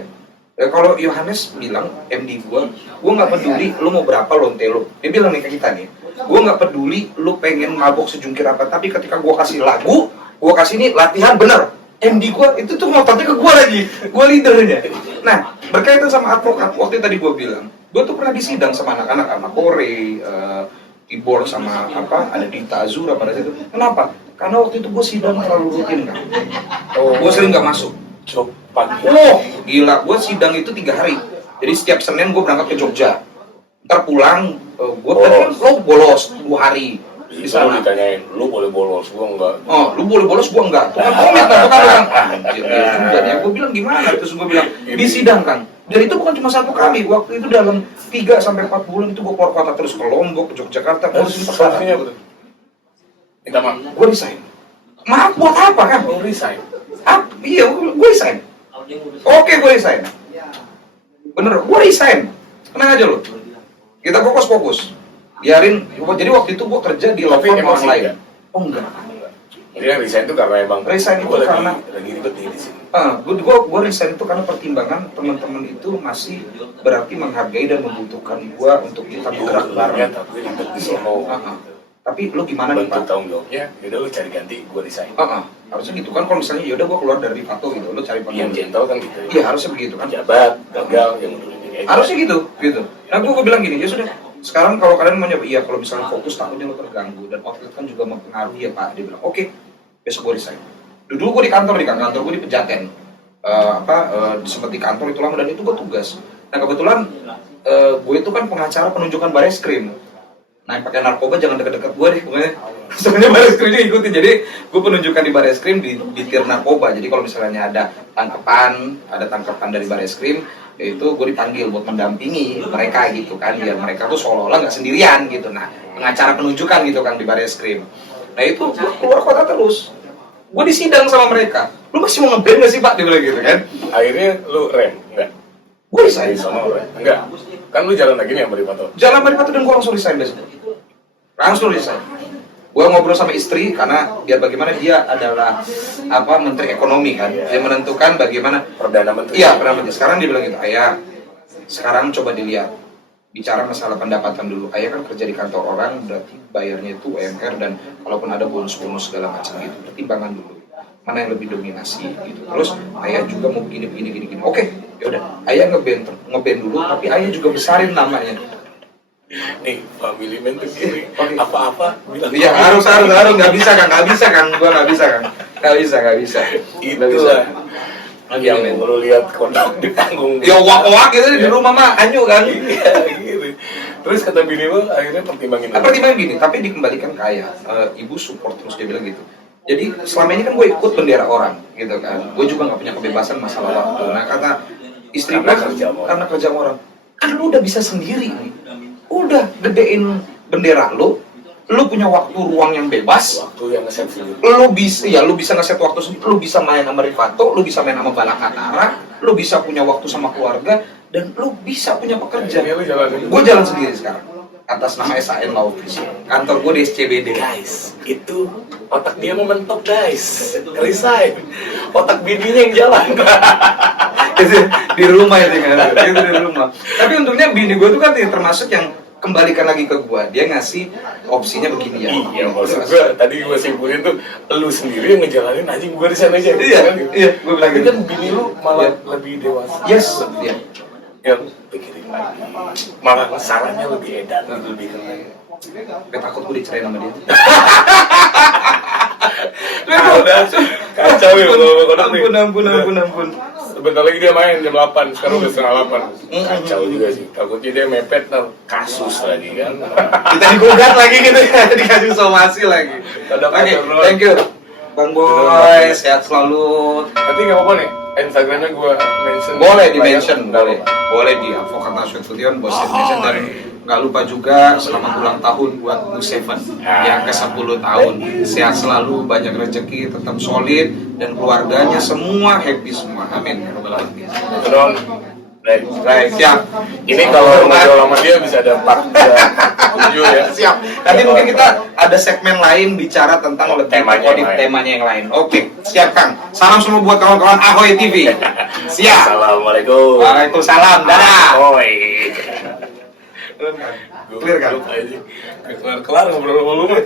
Kalau Yohanes bilang, MD gue nggak peduli lu mau berapa lonte lu. Dia bilang nih ke kita nih, gue nggak peduli lu pengen mabok sejungkir apa, tapi ketika gue kasih lagu, gue kasih ini latihan bener. MD gue itu tuh ngototnya ke gue lagi, gue leadernya. Nah, berkaitan sama advokat, waktu tadi gue bilang, gue tuh pernah disidang sama anak-anak, sama Kore, Tibor, sama apa, ada Dita Azura pada situ. Kenapa? Karena waktu itu gue sidang terlalu rutin kan. Gue sering nggak masuk. Job pagi. Gila, gue sidang itu 3 hari. Jadi setiap Senin gue berangkat ke Jogja. Ntar pulang, gue tadi kan lo bolos 2 hari. Di Selalu sana. ditanyain, lu boleh bolos, gua enggak. Oh, lu boleh bolos, gua enggak. Tuh kan komit kan, tuh kan bilang, anjir, ya juga ya. Gua bilang gimana? Terus gua bilang, disidangkan. Dan itu bukan cuma 1 kali. Waktu itu dalam 3-4 bulan itu gua keluar kota terus ke Lombok, ke Yogyakarta, ngurusin perkara. Solusinya apa tuh? Minta maaf. Gua resign. Maaf buat apa kan? Lu resign. Iya, gua resign. Oke, gua resign. Bener, gua resign. Tenang aja lu. Kita fokus. Biarin, jadi waktu itu gua kerja di law firm orang lain. Oh enggak. Jadi yang resign itu karena emang Resign itu gua karena- lagi ribet nih di sini. Gue resign itu karena pertimbangan teman-teman itu masih berarti menghargai dan membutuhkan gue untuk kita bergerak bareng. Tapi ribet di sono. Tapi lu gimana nih Bentuk Pak? tanggung jawabnya, yaudah lu cari ganti, gua resign. Harusnya gitu kan, kalau misalnya yaudah gue keluar dari Rivato gitu, lu cari Yang pengganti. gentle kan gitu. Iya harusnya begitu kan. Jabat, gagal, yang udah Harusnya gitu. Nah gue bilang gini, ya sudah. Sekarang kalau kalian mau nyoba, iya kalau misalnya fokus takutnya lo terganggu dan outlet kan juga mempengaruhi ya Pak. Dia bilang, oke, besok gue resign. Dulu gue di kantor gue di Pejaten. Sempat di kantor itu lama dan itu gue tugas. Nah kebetulan gue itu kan pengacara penunjukan Bareskrim. Nah yang pakai narkoba jangan deket-deket gue deh, pokoknya sebenarnya Bareskrimnya ikutin. Jadi gue penunjukan di Bareskrim di tir narkoba. Jadi kalau misalnya ada tangkapan dari Bareskrim, yaitu gue dipanggil buat mendampingi mereka gitu kan, biar mereka tuh seolah-olah nggak sendirian gitu. Nah pengacara penunjukan gitu kan di Bareskrim. Nah itu gue keluar kota terus. Gue disidang sama mereka. Lu masih mau ngeband gak sih Pak? Dia bilang gitu kan. Akhirnya lu rem, enggak? Gue resign. Di sono rem, enggak? Kan lu jalan lagi nih sama Rivato. Jalan Baripatu dan gue langsung resign besok. Langsung resign. Gue ngobrol sama istri karena biar bagaimana dia adalah Menteri Ekonomi kan. Dia menentukan bagaimana. Perdana Menteri. Iya, Perdana Menteri. Sekarang dia bilang gitu, Ayah, sekarang coba dilihat. Bicara masalah pendapatan dulu. Ayah kan kerja di kantor orang, berarti bayarnya itu UMR dan kalaupun ada bonus-bonus segala macam gitu. Pertimbangan dulu. Mana yang lebih dominasi gitu. Terus Ayah juga mau begini. Oke, yaudah. Ayah ngeband dulu, tapi Ayah juga besarin namanya. Nih, family man tuh gini. Oke. Apa-apa bilang. Iya harus nggak bisa kan gua nggak bisa. Itu Nggak bisa. yang lu lihat kotak di panggung. Ya wak gitu di rumah mah anyu kan. Iya gitu. Terus kata bini lu akhirnya pertimbangin. Pertimbangan gini, tapi dikembalikan ke Ayah. Ibu support terus dia bilang gitu. Jadi selama ini kan gue ikut bendera orang gitu kan. Gue juga nggak punya kebebasan masalah waktu. Nah kata istri gue karena kerja sama orang. Kan lu udah bisa sendiri nih. Udah gedein bendera lu punya waktu ruang yang bebas. Waktu yang nge-set sendiri. Lu bisa nge-set waktu sendiri, lu bisa main sama Rivato, lu bisa main sama Balakatara, lu bisa punya waktu sama keluarga. dan lu bisa punya pekerjaan. Lu jalanin. Gue jalan sendiri sekarang atas nama SAN Law Official. Kantor gue di SCBD. Guys, itu otak dia mau mentok guys. Resign. Otak bininya yang jalan. Di rumah itu kan, itu di rumah. Tapi untungnya bini gue tuh kan termasuk yang kembalikan lagi ke gue. Dia ngasih opsinya begini ya. Iya, maksud gue tadi gue simpulin tuh lu sendiri yang ngejalanin anjing gue resign aja. Iya, iya, gue bilang Tapi gitu. kan bini lu malah lebih dewasa. Yes, iya. Yang pikirin lagi. Malah sarannya lebih edan, lebih keren. Gue takut gue dicerain sama dia. Udah kacau ya kalau Ampun. Sebentar lagi dia main jam 8, sekarang udah setengah 8. Kacau juga sih. Takutnya dia mepet ntar kasus lagi kan. Kita digugat lagi gitu ya, dikasih somasi lagi. Oke, thank you. Bang Boy, sehat selalu. Nanti nggak apa-apa nih, Instagramnya gue mention. Boleh di mention, boleh di Advokat Nasution, Bos Nation, dan nggak lupa juga selamat ulang tahun buat Museven yang ke-10 tahun. Sehat selalu, banyak rezeki, tetap solid, dan keluarganya semua happy semua. Amin. Ya Rabbal Alamin. Betul. Baik, siap. Ini kalau ngobrol sama dia bisa ada 4 ya. Siap. Nanti mungkin kita ada segmen lain bicara tentang lebih temanya yang lain. Oke, siap Kang. Salam semua buat kawan-kawan Ahoy TV. Siap. Assalamualaikum. Waalaikumsalam. Dadah. Ahoy. Clear kan? Kelar ngobrol sama lu mah.